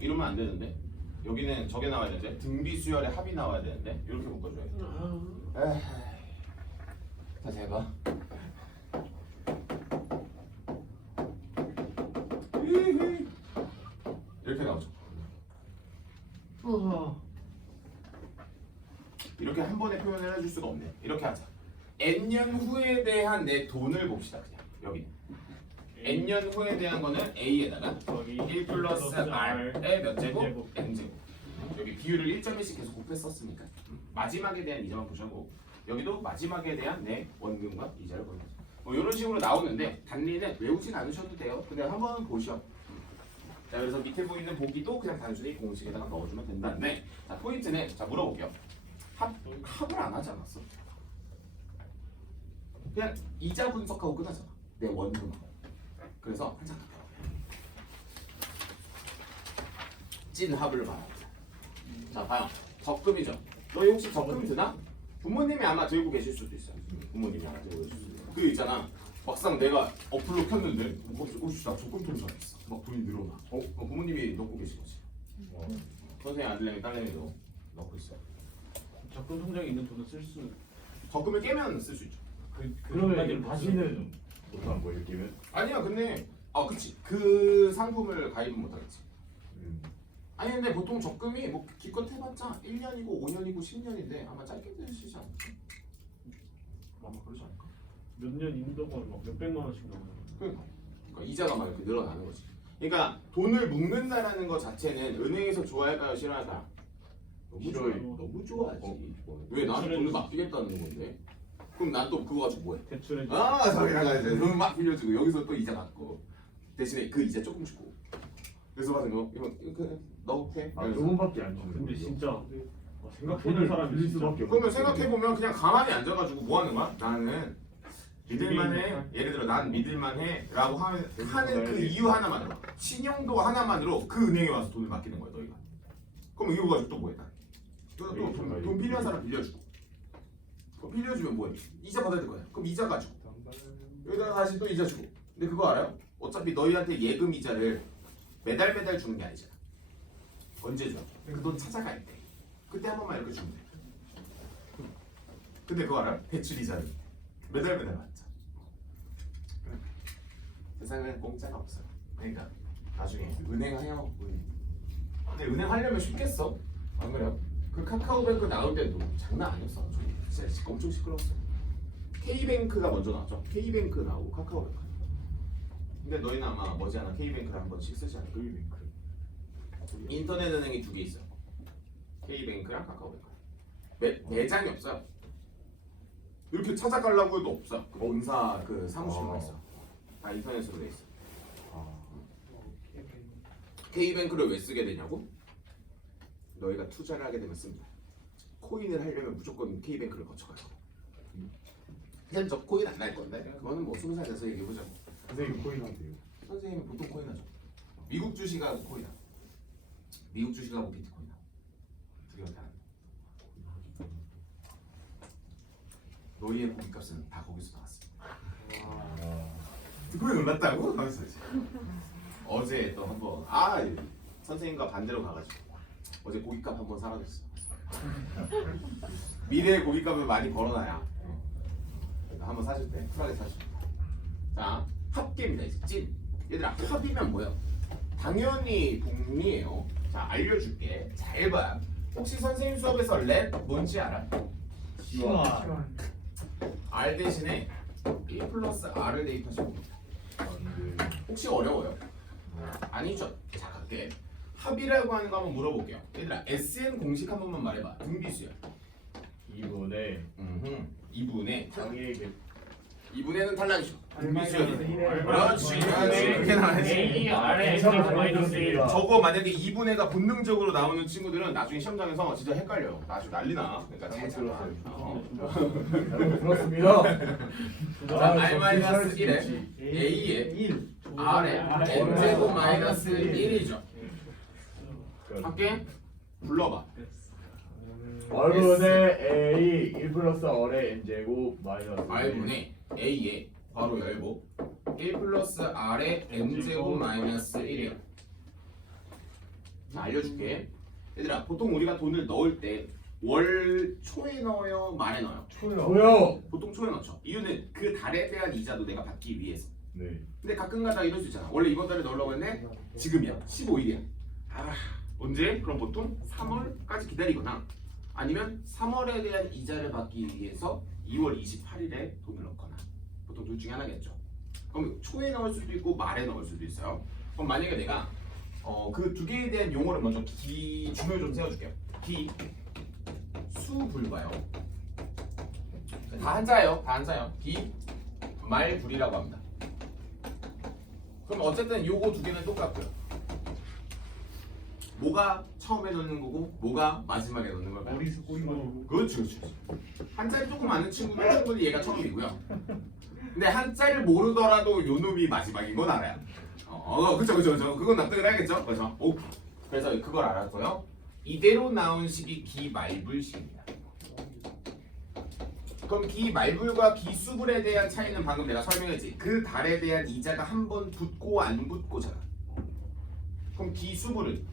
이러면 안 되는데. 여기는 저게 나와야 되는데. 등비수열의 합이 나와야 되는데. 이렇게 묶어줘야죠. 다시 해봐. 이렇게 나오죠. 이렇게 한 번에 표현을 해줄 수가 없네. 이렇게 하자. n년 후에 대한 내 돈을 봅시다. 그냥 여기 n년 후에 대한 거는 a에다가 저기 1 플러스 r의 몇 제곱? n제곱. 여기 비율을 1.1씩 계속 곱했었으니까 마지막에 대한 이자만 보셔고 여기도 마지막에 대한 내 원금과 이자를 보는 거죠. 뭐 이런 식으로 나오는데 단리는 외우진 않으셔도 돼요. 근데 한번 보셔. 자, 그래서 밑에 보이는 보기도 그냥 단순히 공식에다가 넣어주면 된다는데, 자, 포인트는 자 물어볼게요. 합을 안 하지 않았어? 그냥 이자 분석하고 끝나잖아. 내 원금하고. 그래서 한장 더 펴요. 찐 합을 봐요. 자, 봐요. 적금이죠. 너희 혹시 적금 드나? 부모님이 아마 들고 계실 수도 있어요. 부모님이 아마 들고 계실 수도 있어요. 그 있잖아. 막상 내가 어플로 켰는데 나 적금 통장 있어. 막 돈이 늘어나. 부모님이 넣고 계신 거지. 선생님 아들내미 딸내미도 넣고 있어. 적금 통장에 있는 돈을 쓸 수. 적금을 깨면 쓸 수 있죠. 그러면 다시는 못한 거예요, 끼면? 아니야, 근데 그치. 그 상품을 가입은 못하겠지. 아니 근데 보통 적금이 뭐 기껏 해봤자 1년이고 5년이고 10년인데 아마 짧게 드시지 않을까? 아마 그러지 않을까? 몇 년 있는 동안 막 몇백만 원씩 나오는. 그러니까 이자가 막 이렇게 늘어나는 거지. 그러니까 돈을 묶는다라는 것 자체는 은행에서 좋아할까요, 싫어할까요? 너무 좋아. 싫어요. 너무 좋아하지. 왜 나한테 돈을 맡기겠다는 건데? 그럼 난 또 그거 가지고 뭐해? 대출해. 저기다가 이제 돈 막 빌려주고 여기서 또 이자 받고 대신에 그 이자 조금 주고. 그래서 받은 거 이거 그냥 넣게. 조금밖에 안 주는 근데 거죠. 진짜 생각해보는 사람이 빌릴 진짜. 수밖에 없어요. 그러면 생각해보면 그냥 가만히 앉아가지고 뭐 하는 거야? 나는 믿을만해. 예를 들어 난 믿을만해 라고 하는 그 이유 하나만으로 신용도 하나만으로 그 은행에 와서 돈을 맡기는 거야 너희가. 그럼 이거 가지고 또 뭐해? 돈 필요한 사람 빌려주고 그럼 빌려주면 뭐해? 이자 받아야 될 거야. 그럼 이자 가지고 여기다가 다시 또 이자 주고. 근데 그거 알아요? 어차피 너희한테 예금 이자를 매달 주는 게 아니잖아. 언제 줘? 그 돈 찾아갈 때 그때 한 번만 이렇게 주면 돼. 근데 그거 알아요? 대출 이자를 매달 받자. 세상은 공짜가 없어요. 그러니까 나중에 은행 하여 근데 은행 하려면 쉽겠어? 안 그래요? 그 카카오뱅크 나올 때도 장난 아니었어. 진짜 엄청 시끄러웠어. K뱅크가 먼저 나왔죠. K뱅크 나오고 카카오뱅크. 근데 너희는 아마 머지않아 K뱅크를 한 번씩 쓰지 않을까? K뱅크. 인터넷 은행이 두 개 있어. K뱅크랑 카카오뱅크. 매장이 없어요. 이렇게 찾아가려고 해도 없어. 그 본사 그 사무실만 있어. 다 인터넷으로 돼 있어. K뱅크를 왜 쓰게 되냐고? 너희가 투자를 하게 되면 씁니다. 코인을 하려면 무조건 K뱅크를 거쳐가요. 그냥 저 코인 안 할 건데 그거는 뭐 20살 돼서 얘기해보자. 선생님 코인 하세요. 선생님은 보통 코인 하죠. 미국 주식하고 코인 하고 미국 주식하고 비트코인 하고 두 개밖에 안 한다. 너희의 고깃값은 다 거기서 나왔어. 듣고 놀랐다고? 하면서 이제 어제 또 한번 선생님과 반대로 가가지고 어제 고깃값 한번 사라졌어. 미래의 고깃값을 많이 벌어놔야 한번 사줄 때 쿨하게 사줍니다. 자, 합계입니다. 이제 찐. 얘들아, 합이면 뭐야? 당연히 복리예요. 자, 알려줄게. 잘 봐. 혹시 선생님 수업에서 렛 뭔지 알아? 시원. R 대신에 1 플러스 R을 대입하시면 됩니다. 혹시 어려워요? 아니죠. 자, 갈게. 합이라고 하는 거 한번 물어볼게요. 얘들아, SN 공식 한 번만 말해봐. 등비수야. 2분의 2분의 당의 2분의는 탈락이죠. 등비수야. 네. 그렇지. 그렇게 나와야지. A R에 마이너스 1. 저거 만약에 2분의가 본능적으로 나오는 친구들은 나중에 시험장에서 진짜 헷갈려요. 나중에 난리나. 그러니까 잘 들었어요. 그렇습니다. R-1에 A에 1. R에 N제곱 마이너스 1이죠. 함께 불러봐. R분의 A 1 플러스 R의 N제곱 마이너스 R분의 A에 괄호 열고 1 플러스 R의 N제곱 마이너스 1이요. 자, 알려줄게. 얘들아, 보통 우리가 돈을 넣을 때 월 초에 넣어요? 말에 넣어요? 초요. 보통 초에 넣죠. 이유는 그 달에 대한 이자도 내가 받기 위해서. 네. 근데 가끔가다 이럴 수 있잖아. 원래 이번 달에 넣으려고 했는데 지금이야. 15일이야. 언제? 그럼 보통 3월까지 기다리거나 아니면 3월에 대한 이자를 받기 위해서 2월 28일에 돈을 넣거나 보통 둘 중에 하나겠죠. 그럼 초에 넣을 수도 있고 말에 넣을 수도 있어요. 그럼 만약에 내가 그 두 개에 대한 용어를 먼저 기준을 좀 세워줄게요. 기수불가요. 다 한자예요. 다 한자예요. 기말불이라고 합니다. 그럼 어쨌든 요거 두 개는 똑같고요. 뭐가 처음에 넣는 거고 뭐가 마지막에 넣는 걸까요? 머리수 꼬리만. 그렇죠, 그렇죠. 한자를 조금 아는 친구는 충분히 얘가 처음이고요. 근데 한자를 모르더라도 요 놈이 마지막인 건 알아요. 그쵸. 그건 납득을 해야겠죠. 그래서 그래서 그걸 알았고요. 이대로 나온 식이 기말불식입니다. 그럼 기말불과 기수불에 대한 차이는 방금 내가 설명했지. 그 달에 대한 이자가 한 번 붙고 안 붙고잖아. 그럼 기수불은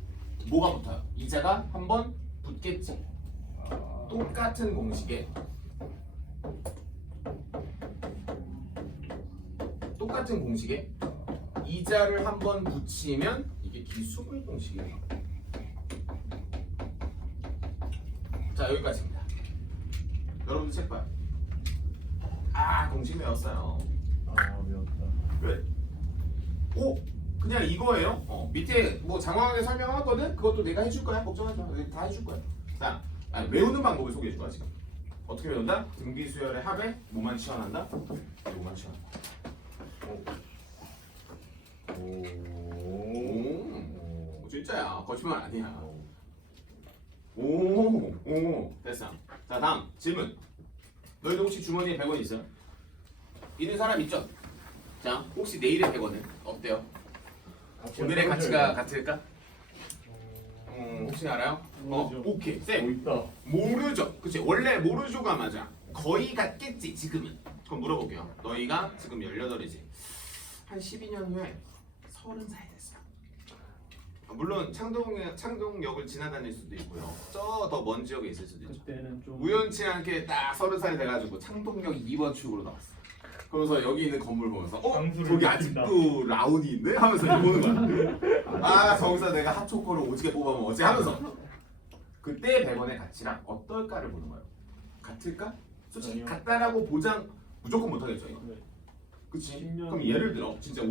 뭐가 붙어요? 이자가 한 번 붙겠지. 똑같은 공식에 이자를 한 번 붙이면 이게 기수불 공식이에요. 자, 여기까지입니다. 여러분들 책 봐요. 공식 외웠어요. 배웠다. 왜? 그냥 이거예요. 밑에 뭐 장황하게 설명하거든. 그것도 내가 해줄 거야. 걱정하지 마. 다 해줄 거야. 자, 외우는 방법을 소개해 줄 거야 지금. 어떻게 외운다? 등비수열의 합에 뭐만 치환한다? 뭐만 치환한다. 오, 진짜야. 거짓말 아니야. 됐어. 자, 다음 질문. 너희도 혹시 주머니에 100원 있어요? 있는 사람 있죠? 자, 혹시 내일의 100원은 어때요? 오늘의 가치가 같을까? 혹시 알아요? 오케이. 쌤. 있다. 모르죠. 그치? 원래 모르죠가 맞아. 거의 같겠지 지금은. 그럼 물어볼게요. 너희가 지금 18이지. 한 12년 후에 30살 됐어. 물론 창동역을 지나다닐 수도 있고요. 저 더 먼 지역에 있을 수도 있죠. 그때는 좀 우연치 않게 딱 30살이 돼가지고 창동역 2번 출구로 나왔어. 그러면서 여기 있는 건물 보면서 강수를 저기 느낀다. 아직도 라운이 있네? 하면서 이렇게 보는 거야. 저기서 내가 핫초코를 오지게 뽑아먹었지 하면서 그때 100원의 가치랑 어떨까를 보는 거예요. 같을까? 솔직히 아니요. 같다라고 보장 무조건 못하겠죠 이거. 네. 그치? 10년 그럼 예를 들어 진짜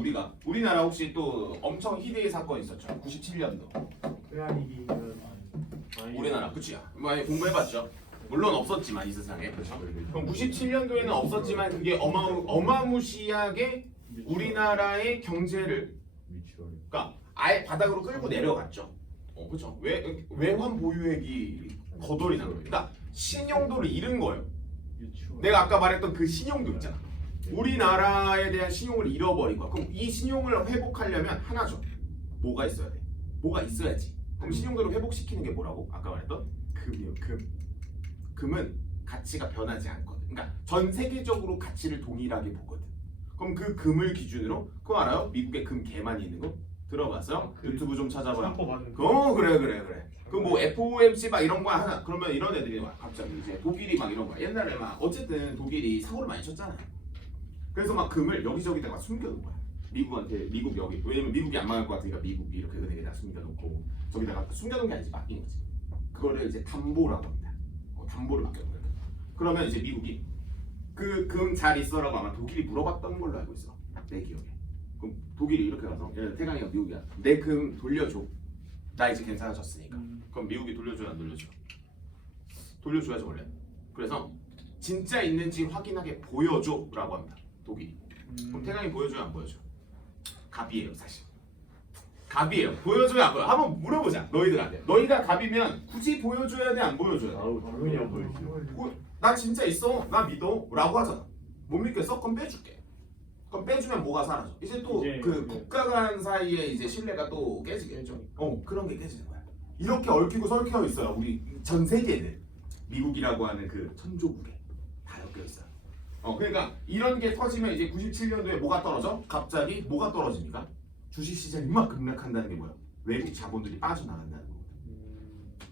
우리나라 혹시 또 엄청 희대의 사건 있었죠. 97년도 회한이기는 우리나라 그치? 많이 공부해봤죠. 물론 없었지만 이 세상에 그렇죠? 그럼 97년도에는 없었지만 그게 어마무시하게 우리나라의 경제를 그러니까 아예 바닥으로 끌고 내려갔죠. 그렇죠? 외환 보유액이 거덜이 난 거예요. 그러니까 신용도를 잃은 거예요. 유치원. 내가 아까 말했던 그 신용도 있잖아. 우리나라에 대한 신용을 잃어버린 거야. 그럼 이 신용을 회복하려면 하나죠. 뭐가 있어야 돼? 뭐가 있어야지. 그럼 신용도를 회복시키는 게 뭐라고? 아까 말했던 금이요. 금은 가치가 변하지 않거든. 그러니까 전 세계적으로 가치를 동일하게 보거든. 그럼 그 금을 기준으로 그거 알아요? 미국에 금 개 많이 있는 거? 들어봤어요? 유튜브 좀 찾아봐요. 상포 받은 그래. 그 뭐 FOMC 막 이런 거 하나 그러면 이런 애들이 막 갑자기 이제 독일이 막 이런 거 옛날에 막 어쨌든 독일이 사고를 많이 쳤잖아. 그래서 막 금을 여기저기다가 숨겨놓은 거야. 미국 여기 왜냐면 미국이 안 망할 것 같으니까 미국이 이렇게 은행에다 숨겨놓고 저기다가 숨겨놓은 게 아니지 맡긴 거지. 그거를 이제 담보라고 합니다. 담보를 맡겨놓은 거야. 그러면 이제 미국이 그 금 잘 있어라고 아마 독일이 물어봤던 걸로 알고 있어. 내 기억에. 그럼 독일이 이렇게 가서 태강이가 미국이야. 내 금 돌려줘. 나 이제 괜찮아졌으니까. 그럼 미국이 돌려줘야 안 돌려줘? 돌려줘야죠 원래. 그래서 진짜 있는지 확인하게 보여줘라고 합니다. 독일이. 그럼 태강이 보여줘야 안 보여줘? 갑이에요 사실. 갑이에요. 보여줘야 안 보여? 한번 물어보자 너희들한테. 너희가 갑이면 굳이 보여줘야 돼 안 보여줘야 돼? 당연히 안 보이죠. 나 진짜 있어. 나 믿어. 라고 하잖아. 못 믿겠어? 그럼 빼줄게. 그럼 빼주면 뭐가 사라져? 이제 또 이제 그 국가 간 사이에 이제 신뢰가 또 깨지겠죠. 그런 게 깨지는 거야. 이렇게 얽히고 설켜 있어요. 우리 전 세계는 미국이라고 하는 그 천조국에 다 엮여 있어요. 그러니까 이런 게 터지면 이제 97년도에 뭐가 떨어져? 갑자기 뭐가 떨어집니까? 주식 시장이 막 급락한다는 게 뭐야? 외국 자본들이 빠져나간다는 거거든.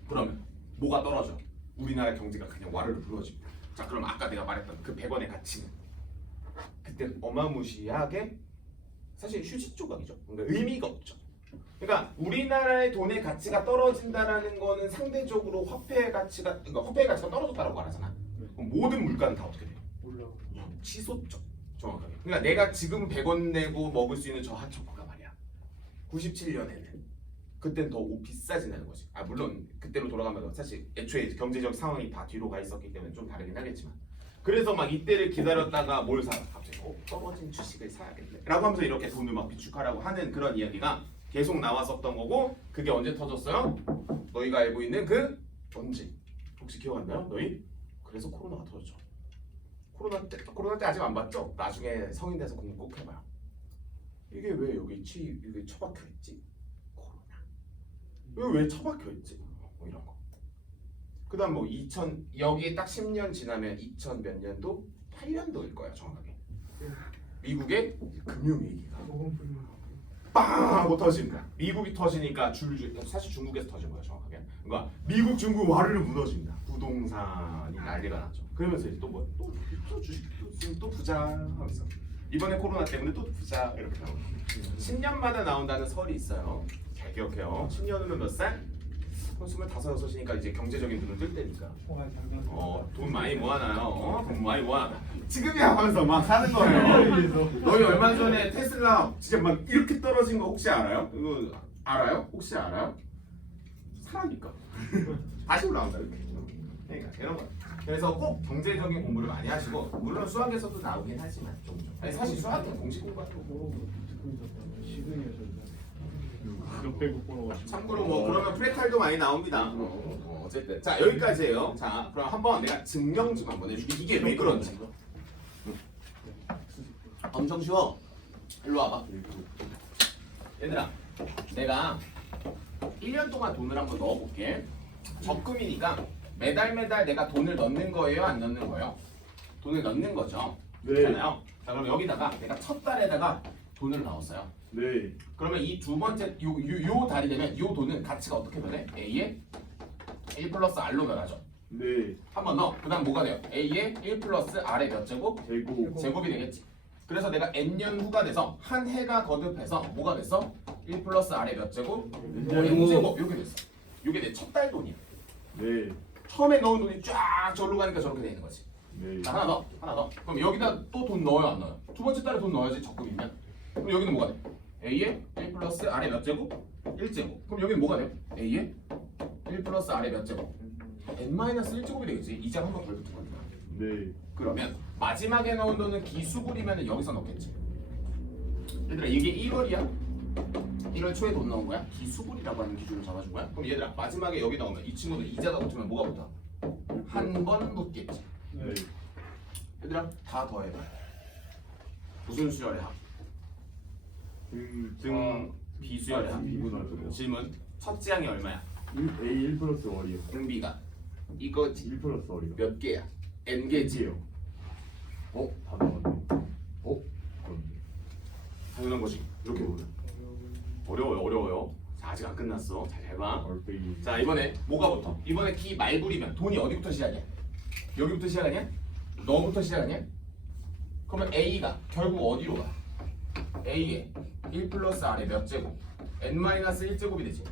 그러면 뭐가 떨어져? 우리나라 경제가 그냥 와르르 부러집니다. 자, 그럼 아까 내가 말했던 그 100원의 가치는 그때 어마무시하게 사실 휴지 조각이죠. 그러니까 의미가 없죠. 그러니까 우리나라의 돈의 가치가 떨어진다라는 거는 상대적으로 화폐 가치가 그러니까 화폐 가치가 떨어졌다라고 말하잖아. 그럼 모든 물가는 다 어떻게 돼? 올라오고. 치솟죠. 정확하게. 그러니까 내가 지금 100원 내고 먹을 수 있는 저 핫초코가 말이야. 97년에는 그땐 더 비싸진다는 거지. 아 물론 그때로 돌아가면 사실 애초에 경제적 상황이 다 뒤로 가 있었기 때문에 좀 다르긴 하겠지만. 그래서 막 이때를 기다렸다가 뭘 사? 갑자기 떨어진 주식을 사야겠네. 라고 하면서 이렇게 돈을 막 비축하라고 하는 그런 이야기가 계속 나왔었던 거고 그게 언제 터졌어요? 너희가 알고 있는 그 언제? 혹시 기억 안 나요? 너희? 그래서 코로나가 터졌죠. 코로나 때 아직 안 봤죠? 나중에 성인 돼서 공부 꼭 해봐요. 이게 왜 여기 이게 처박혀 있지? 코로나. 이거 왜 처박혀 있지? 뭐 이런 거. 그다음 뭐 2000 여기 딱 10년 지나면 2000 몇 년도? 8년도일 거야 정확하게. 미국의 금융위기가 빵 하고 터집니다. 미국이 터지니까 사실 중국에서 터진 거예요 정확하게. 그러니까 미국, 중국 와르르 무너집니다. 부동산이 난리가 났죠. 그러면서 이제 또 주식 또 부자 하면서 이번에 코로나 때문에 또 부자 이렇게 나오고 10년마다 나온다는 설이 있어요. 잘 기억해요. 10년이면 몇 살? 25, 6이니까 이제 경제적인 눈을 뜰 때니까. 돈 많이 모아놔요. 돈 많이 모아. 지금이야 하면서 막 사는 거예요. 너희 얼마 전에 테슬라 진짜 막 이렇게 떨어진 거 혹시 알아요? 이거 알아요? 혹시 알아요? 사라니까. 다시 올라온다 이렇게. 그러니까 이런 거. 그래서 꼭 경제적인 공부를 많이 하시고 물론 수학에서도 나오긴 하지만 좀. 아니 사실 수학은 공식 공부가 참고로 뭐 그러면 프레탈도 많이 나옵니다. 어쨌든 자 여기까지예요. 자 그럼 한번 내가 증명 좀 한번 해줄게. 이게 왜 그런지. 엄청 쉬워. 일로 와봐. 얘들아 내가 1년 동안 돈을 한번 넣어볼게. 적금이니까 매달 내가 돈을 넣는 거예요? 안 넣는 거예요? 돈을 넣는 거죠. 네. 그렇잖아요. 자 그럼 여기다가 내가 첫 달에다가 돈을 넣었어요. 네. 그러면 이 두 번째 요 달이 되면 요 돈은 가치가 어떻게 변해? A에 1 플러스 R로 변하죠. 네. 한 번 넣어. 그 다음 뭐가 돼요? A에 1 플러스 R의 몇 제곱? 제곱. 제곱이 되겠지. 그래서 내가 N년 후가 돼서 한 해가 거듭해서 뭐가 됐어? 1 플러스 R의 몇 제곱? N제곱. 요게 됐어. 요게 내 첫 달 돈이야. 네. 처음에 넣은 돈이 쫙 저리로 가니까 저렇게 되는 거지. 네. 자, 하나 더. 그럼 여기다 또 돈 넣어요, 안 넣어요? 두 번째 달에 돈 넣어야지 적금이면. 그럼 여기는 뭐가 돼? A에 1 플러스 R의 몇 제곱? 1제곱. 그럼 여기는 뭐가 돼요? A에 1 플러스 R의 몇 제곱? N-1제곱이 되겠지. 이 장 한 번 더 붙은 거니까. 네. 그러면 마지막에 넣은 돈은 기수불이면 여기서 넣겠지. 얘들아 이게 1월이야? 1월 초에 돈 넣은 거야? 기수불이라고 하는 기준을 잡아준 거야? 그럼 얘들아 마지막에 여기 넣으면 이 친구들 이자가 붙으면 뭐가 붙어? 한 번 붙겠지. 네. 얘들아 다 더해봐. 무슨 수열의 합? 비수열의 합. 비분하죠. 질문. 첫째 항이 얼마야? A 1 플러스 월이요. B가 이거지 1 플러스 월이요. 몇 개야? N 개지. G요. 다 나왔네. 그런데. 당연한 거지. 이렇게 보면 어려워요. 자, 아직 안 끝났어. 잘 봐. 얼빼기. 자 이번에 뭐가 붙어? 이번에 기 말불이면 돈이 어디부터 시작이야? 여기부터 시작 아니야? 너부터 시작 아니야? 그러면 A가 결국 어디로 가? A에 1 플러스 R의 몇 제곱? N-1제곱이 되지.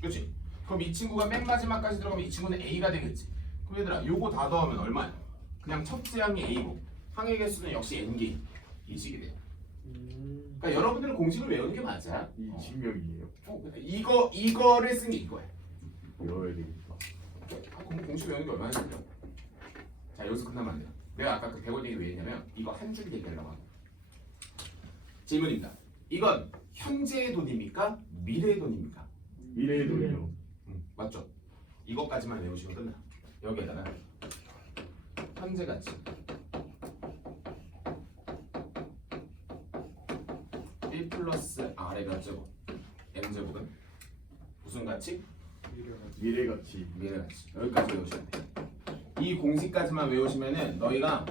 그렇지? 그럼 이 친구가 맨 마지막까지 들어가면 이 친구는 A가 되겠지. 그럼 얘들아 요거 다 더하면 얼마야? 그냥 첫째 항이 A고 항의 개수는 역시 N개 이 식이 돼요. 그러니까 여러분들은 공식을 외우는 게 맞아. 이 증명이에요. 이거를 쓴 게 이거야. 외워야 되겠다. 그럼 공식 외우는 게 얼마나 힘들어? 자 여기서 끝나면 안 돼요. 내가 아까 그 100원 얘기 왜 했냐면 이거 한 줄이 얘기하려고 하고. 질문입니다. 이건 현재의 돈입니까? 미래의 돈입니까? 미래의 돈이요. 맞죠? 이것까지만 외우시면 끝나. 여기에다가 현재 가치 1 플러스 R의 몇 제곱? N제곱은 무슨 가치? 미래 가치. 미래 가치. 여기까지 외우시면 돼. 이 공식까지만 외우시면은 너희가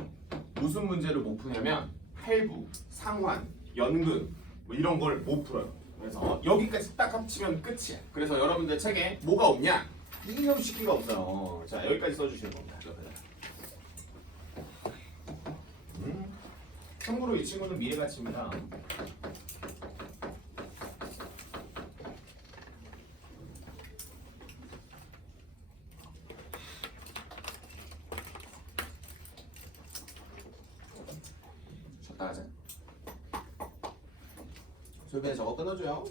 무슨 문제를 못 푸냐면 할부, 상환, 연금 뭐 이런 걸 못 풀어요. 그래서 여기까지 딱 합치면 끝이야. 그래서 여러분들 책에 뭐가 없냐? 이념 시키가 없어요. 자 여기까지 써주시는 겁니다. 참고로 이 친구는 미래 가치입니다. 나가자. 솔빈이 저거 끊어줘요.